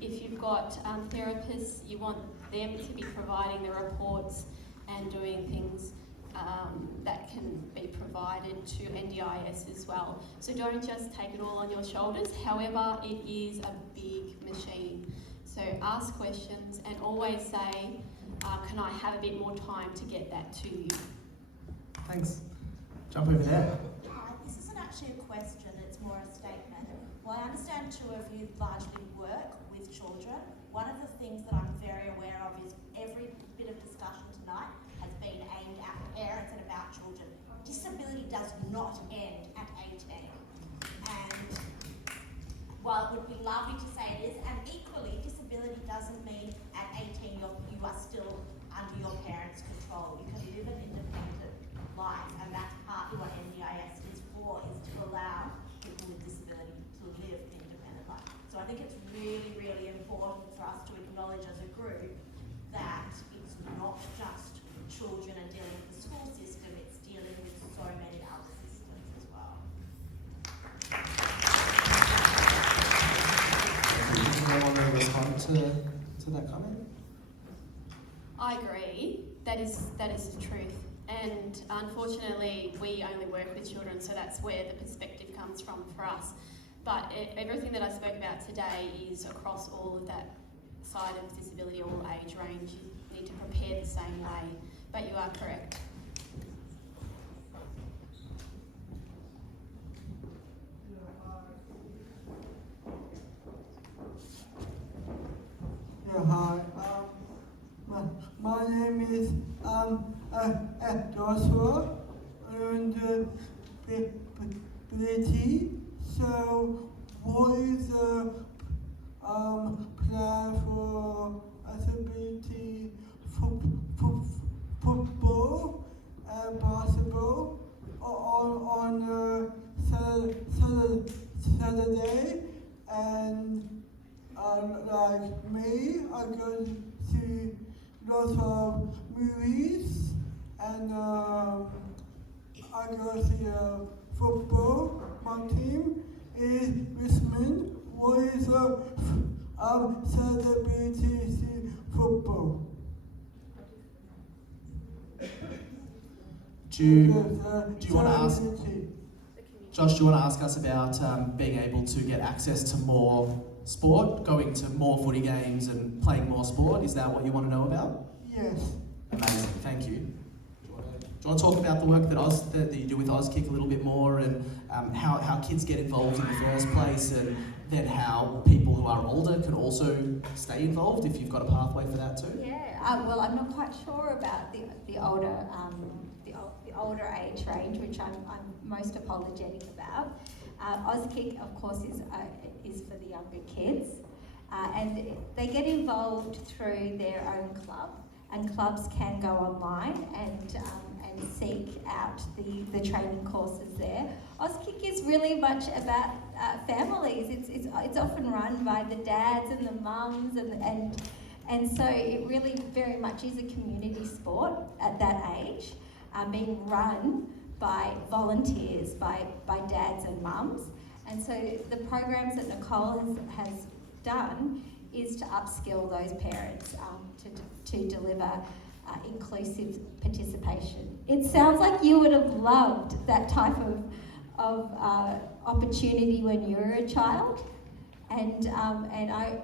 If you've got therapists, you want them to be providing the reports and doing things that can be provided to NDIS as well. So don't just take it all on your shoulders. However, it is a big machine. So ask questions and always say, can I have a bit more time to get that to you? Thanks. Jump over there. Hi, this isn't actually a question, it's more a statement. Well, I understand two of you largely work with children. One of the things that I'm very aware of is every bit of discussion tonight has been aimed at parents and about children. Disability does not end at 18. And while it would be lovely to say it is, and equally, disability doesn't mean at 18 you are still under your parents' control. You can live an independent life, and that's partly what NDIS is for, is to allow people with disability to live an independent life. So I think it's really, really important for us to acknowledge as a group that it's not just children are dealing with the school system, it's dealing with so many other systems as well. Anyone want to respond to that comment? I agree. That is the truth. And unfortunately, we only work with children, so that's where the perspective comes from for us. But everything that I spoke about today is across all of that side of disability, all age range. You need to prepare the same way, but you are correct. Yeah, hi. My name is Joshua and Betty. So, what is the plan for disability football and basketball on Saturday? And like me, I go to see lots of movies and I go see football. My team is Richmond. What is disability football? Do you want to ask, Josh, do you want to ask us about being able to get access to more sport, going to more footy games and playing more sport? Is that what you want to know about? Yes. Amazing, thank you. Do you want to talk about the work that you do with AusKick a little bit more, and how kids get involved in the first place, and then how people who are older can also stay involved if you've got a pathway for that too? Yeah, well, I'm not quite sure about the older age range, which I'm most apologetic about. AusKick, of course, is for the younger kids, and they get involved through their own club, and clubs can go online and seek out the training courses there. AusKick is really much about families. It's often run by the dads and the mums, and so it really very much is a community sport at that age, being run by volunteers, by dads and mums. And so the programs that Nicole has done is to upskill those parents to deliver inclusive participation. It sounds like you would have loved that type of opportunity when you were a child, and I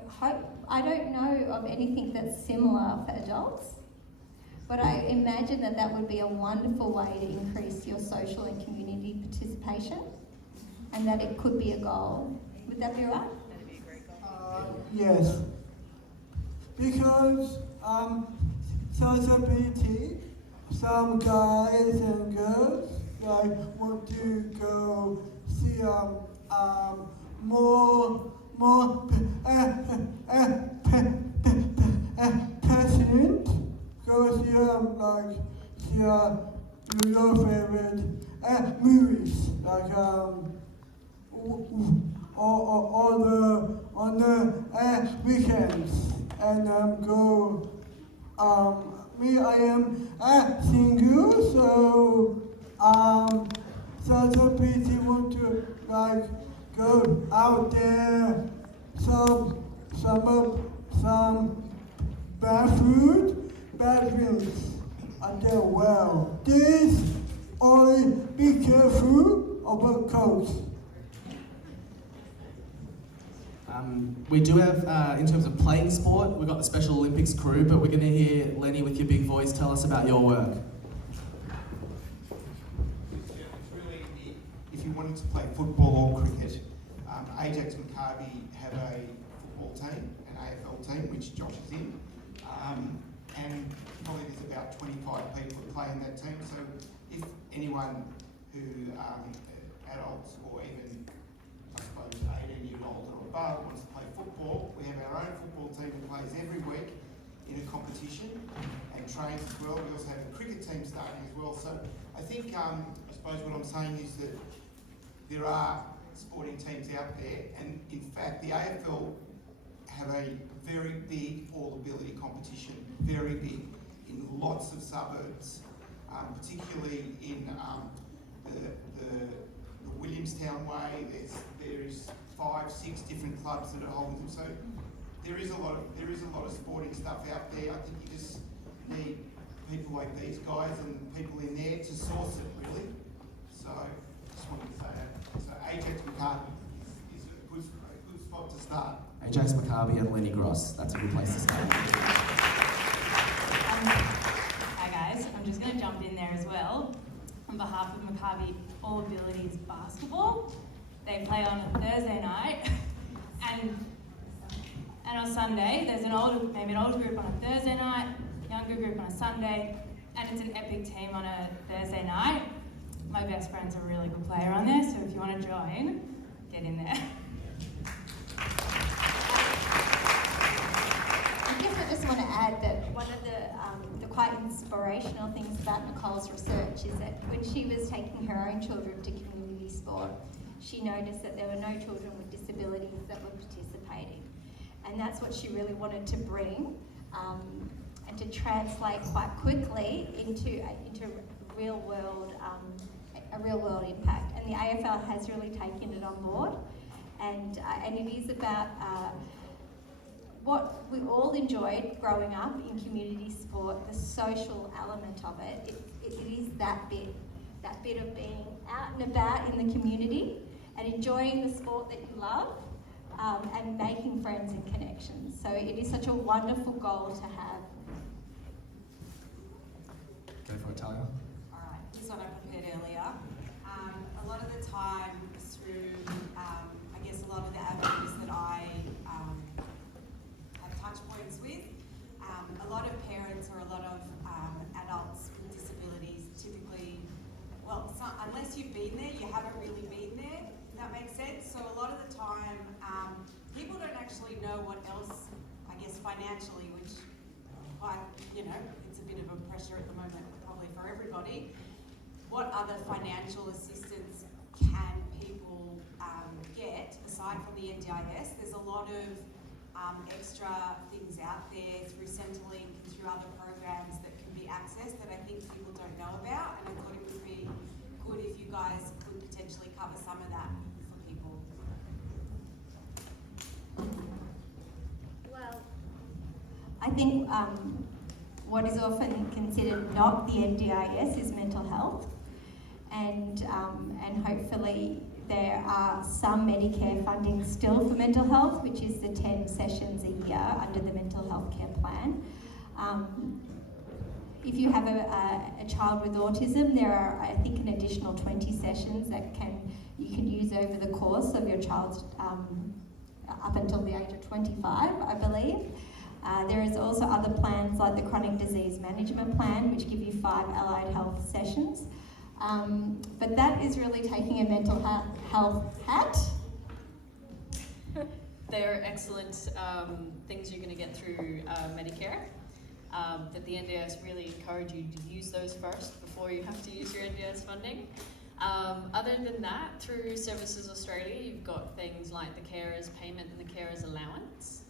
don't know of anything that's similar for adults, but I imagine that would be a wonderful way to increase your social and community participation, and that it could be a goal. Would that be right? That'd be a great goal. Yes. Because disability, some guys and girls want to go see more passionate. Go see see your favorite movies on the weekends, and go. Me, I am single, so some people want to go out there, some bad food, bad drinks, and they're well. This only be careful about coats. We do have, in terms of playing sport, we've got the Special Olympics crew, but we're going to hear Lenny with your big voice tell us about your work. It's really, if you wanted to play football or cricket, Ajax Maccabi have a football team, an AFL team, which Josh is in, and probably there's about 25 people who play in that team. So if anyone who, adults or even, I suppose, 18-year-old or above wants to play football, we have our own football team that plays every week in a competition and trains as well. We also have a cricket team starting as well. So I think, I suppose what I'm saying is that there are sporting teams out there, and in fact the AFL have a very big all-ability competition, very big, in lots of suburbs, particularly in the Williamstown way. There's 5-6 different clubs that are holding them. So there is a lot of sporting stuff out there. I think you just need people like these guys and people in there to source it, really. So just wanted to say that. So Ajax Maccabi is spot to start. Ajax Maccabi and Lenny Gross. That's a good place to start. Hi guys, I'm just going to jump in there as well. On behalf of Maccabi All Abilities Basketball, they play on a Thursday night, and on Sunday there's maybe an older group on a Thursday night, younger group on a Sunday, and it's an epic team on a Thursday night. My best friend's a really good player on there, so if you want to join, get in there. I just want to add that one of the quite inspirational things about Nicole's research is that when she was taking her own children to community sport, she noticed that there were no children with disabilities that were participating. And that's what she really wanted to bring and to translate quite quickly into real world, a real world impact. And the AFL has really taken it on board. And it is about what we all enjoyed growing up in community sport, the social element of it. It is that bit of being out and about in the community and enjoying the sport that you love and making friends and connections. So it is such a wonderful goal to have. Go for it, Talia. Alright, this one I prepared earlier. A lot of the time through, I guess a lot of the avenues that I have touch points with, a lot of parents or a lot of adults with disabilities typically, well, unless you've been there, you haven't really been there, if that makes sense. So a lot of the time, people don't actually know what else, I guess financially, which quite, it's a bit of a pressure at the moment, probably for everybody. What other financial assistance can people get aside from the NDIS? There's a lot of extra things out there through Centrelink and through other programs that can be accessed that I think people don't know about, and I thought it would be good if you guys could potentially cover some of that for people. Well, I think what is often considered not the NDIS is mental health, and hopefully there are some Medicare funding still for mental health, which is the 10 sessions a year under the mental health care plan. If you have a child with autism, there are, I think, an additional 20 sessions that you can use over the course of your child's up until the age of 25, I believe. There is also other plans like the Chronic Disease Management Plan, which give you 5 allied health sessions. But that is really taking a mental health hat. There are excellent things you're going to get through Medicare. That the NDIS really encourage you to use those first before you have to use your NDIS funding. Other than that, through Services Australia, you've got things like the carers payment and the carers allowance.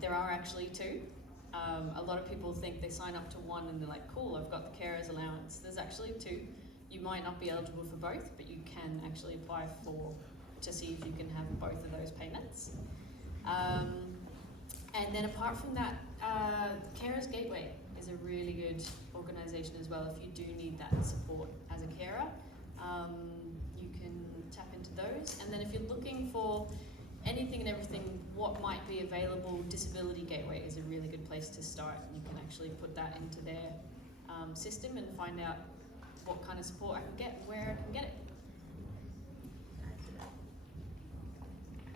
There are actually 2. A lot of people think they sign up to one and they're like, cool, I've got the carers allowance. There's actually 2. You might not be eligible for both, but you can actually apply to see if you can have both of those payments. And then apart from that, Carers Gateway is a really good organisation as well. If you do need that support as a carer, you can tap into those. And then if you're looking for anything and everything, what might be available, Disability Gateway is a really good place to start. You can actually put that into their system and find out what kind of support I can get, where I can get it.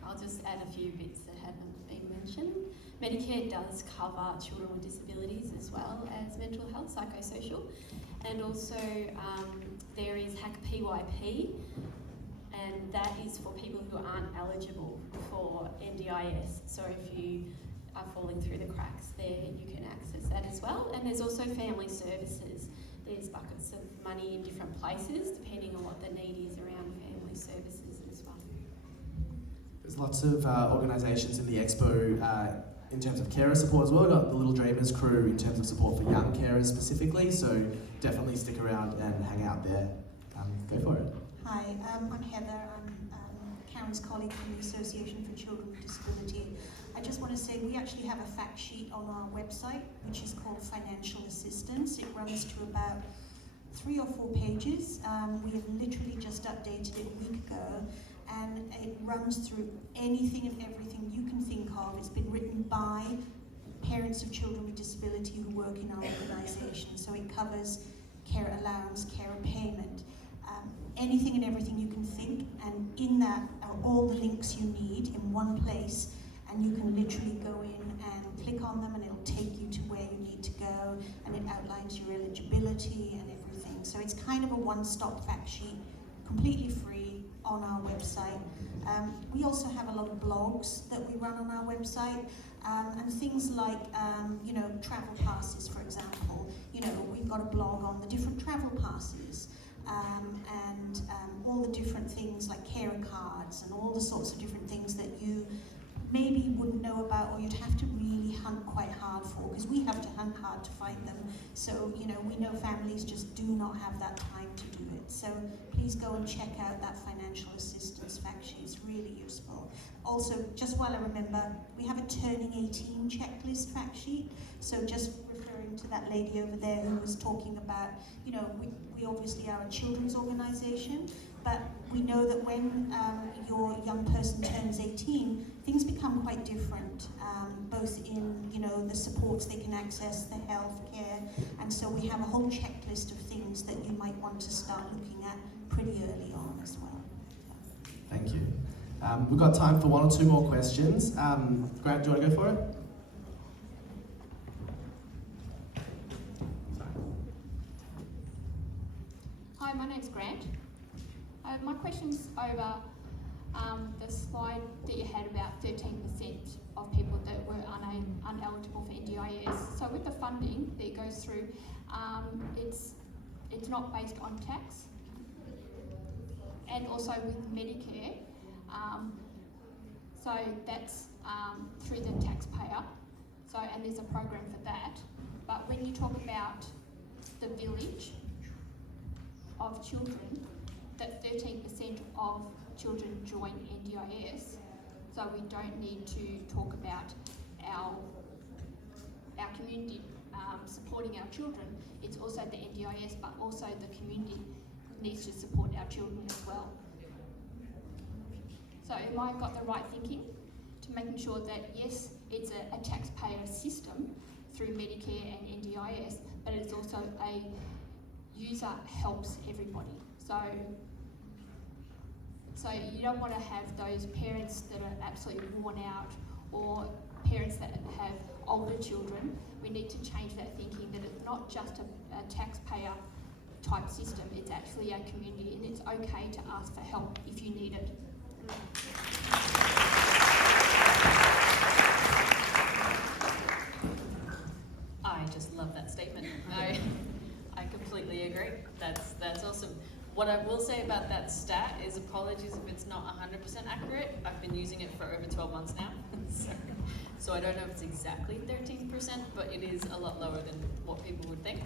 I'll just add a few bits that haven't been mentioned. Medicare does cover children with disabilities as well as mental health, psychosocial, and also there is HAC PYP, and that is for people who aren't eligible for NDIS. So if you are falling through the cracks there, you can access that as well. And there's also family services. There's buckets of money in different places depending on what the need is around family services as well. There's lots of organisations in the Expo in terms of carer support as well. We've got the Little Dreamers crew in terms of support for young carers specifically, so definitely stick around and hang out there. Go for it. Hi, I'm Heather. I'm Karen's colleague from the Association for Children with Disability. I just want to say we actually have a fact sheet on our website which is called Financial Assistance. It runs to about 3 or 4 pages. We have literally just updated it a week ago, and it runs through anything and everything you can think of. It's been written by parents of children with disability who work in our organisation, so it covers care allowance, care payment, anything and everything you can think, and in that are all the links you need in one place, and you can literally go in and click on them and it'll take you to where you need to go, and it outlines your eligibility and everything. So it's kind of a one-stop fact sheet, completely free on our website. We also have a lot of blogs that we run on our website, and things like, you know, travel passes, for example. You know, we've got a blog on the different travel passes, and all the different things like carer cards and all the sorts of different things that you maybe wouldn't know about, or you'd have to really hunt quite hard for, because we have to hunt hard to find them. So, you know, we know families just do not have that time to do it. So please go and check out that financial assistance fact sheet. It's really useful. Also, just while I remember, we have a turning 18 checklist fact sheet. So just referring to that lady over there who was talking about, you know, we obviously are a children's organisation, but we know that when your young person turns 18, things become quite different, both in, you know, the supports they can access, the health care, and so we have a whole checklist of things that you might want to start looking at pretty early on as well. Thank you. We've got time for one or two more questions. Grant, do you want to go for it? Hi, my name's Grant. My question's over the slide that you had about 13% of people that were uneligible for NDIS. So with the funding that goes through, it's not based on tax. And also with Medicare, so that's through the taxpayer. So, and there's a program for that. But when you talk about the village of children, that 13% of children join NDIS, so we don't need to talk about our community supporting our children. It's also the NDIS, but also the community needs to support our children as well. So have I got the right thinking to making sure that yes, it's a taxpayer system through Medicare and NDIS, but it's also a user helps everybody. So you don't want to have those parents that are absolutely worn out, or parents that have older children. We need to change that thinking that it's not just a taxpayer type system, it's actually a community, and it's okay to ask for help if you need it. I just love that statement. I completely agree. That's awesome. What I will say about that stat is apologies if it's not 100% accurate. I've been using it for over 12 months now. So I don't know if it's exactly 13%, but it is a lot lower than what people would think.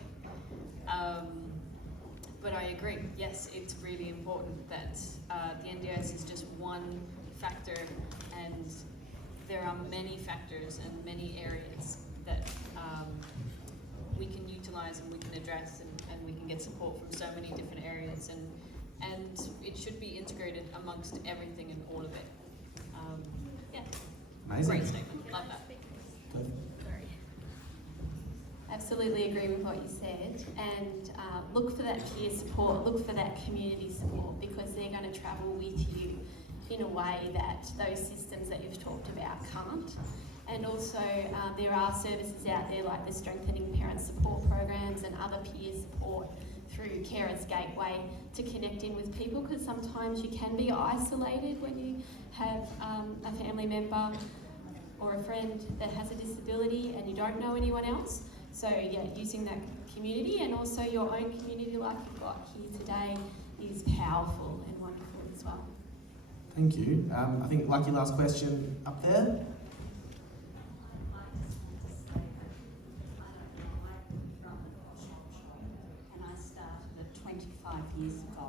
But I agree, yes, it's really important that the NDIS is just one factor, and there are many factors and many areas that we can utilise and we can address, and we can get support from so many different areas, and it should be integrated amongst everything and all of it. Yeah, amazing. Great statement, love that. Sorry. Absolutely agree with what you said, and look for that peer support, look for that community support, because they're going to travel with you in a way that those systems that you've talked about can't. And also there are services out there like the Strengthening Parent Support Programs and other peer support through Carers Gateway to connect in with people, because sometimes you can be isolated when you have a family member or a friend that has a disability and you don't know anyone else. So yeah, using that community and also your own community like you've got here today is powerful and wonderful as well. Thank you. I think lucky last question up there. And I started at 25 years ago.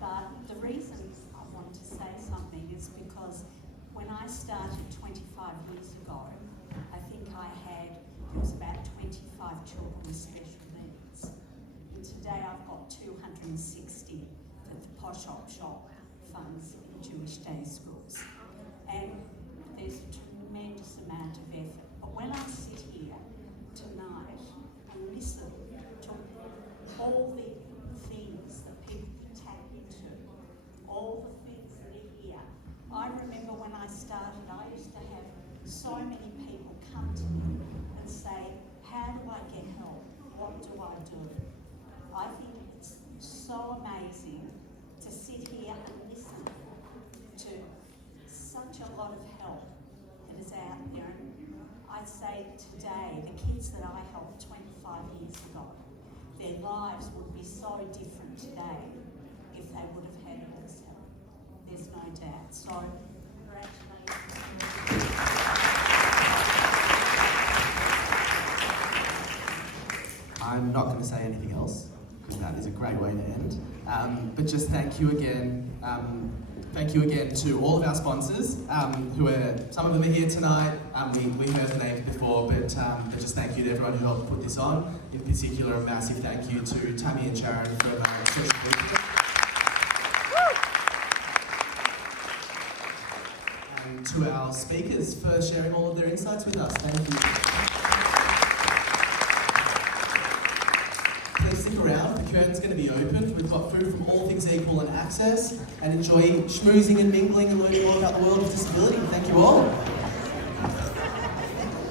But the reason I want to say something is because when I started 25 years ago, I think there was about 25 children with special needs. In shop funds in Jewish day schools. And there's a tremendous amount of effort. But when I sit here tonight and listen to all the things that people can tap into, all the things that are here, I remember when I started, I used to have so many people come to me and say, how do I get help? What do I do? I think it's so amazing to sit here and listen to such a lot of help that is out there. And I'd say today, the kids that I helped 25 years ago, their lives would be so different today if they would have had all this help. There's no doubt. So, congratulations. I'm not going to say anything else, because that is a great way to end. But just thank you again. Thank you again to all of our sponsors, who are, some of them are here tonight. We heard the names before, but just thank you to everyone who helped put this on. In particular, a massive thank you to Tammy and Sharon from Social Media. And to our speakers for sharing all of their insights with us. Thank you. Please stick around, the curtain's going to be open. We've got food from All Things Equal and Access, and enjoy schmoozing and mingling and learning more about the world of disability. Thank you all.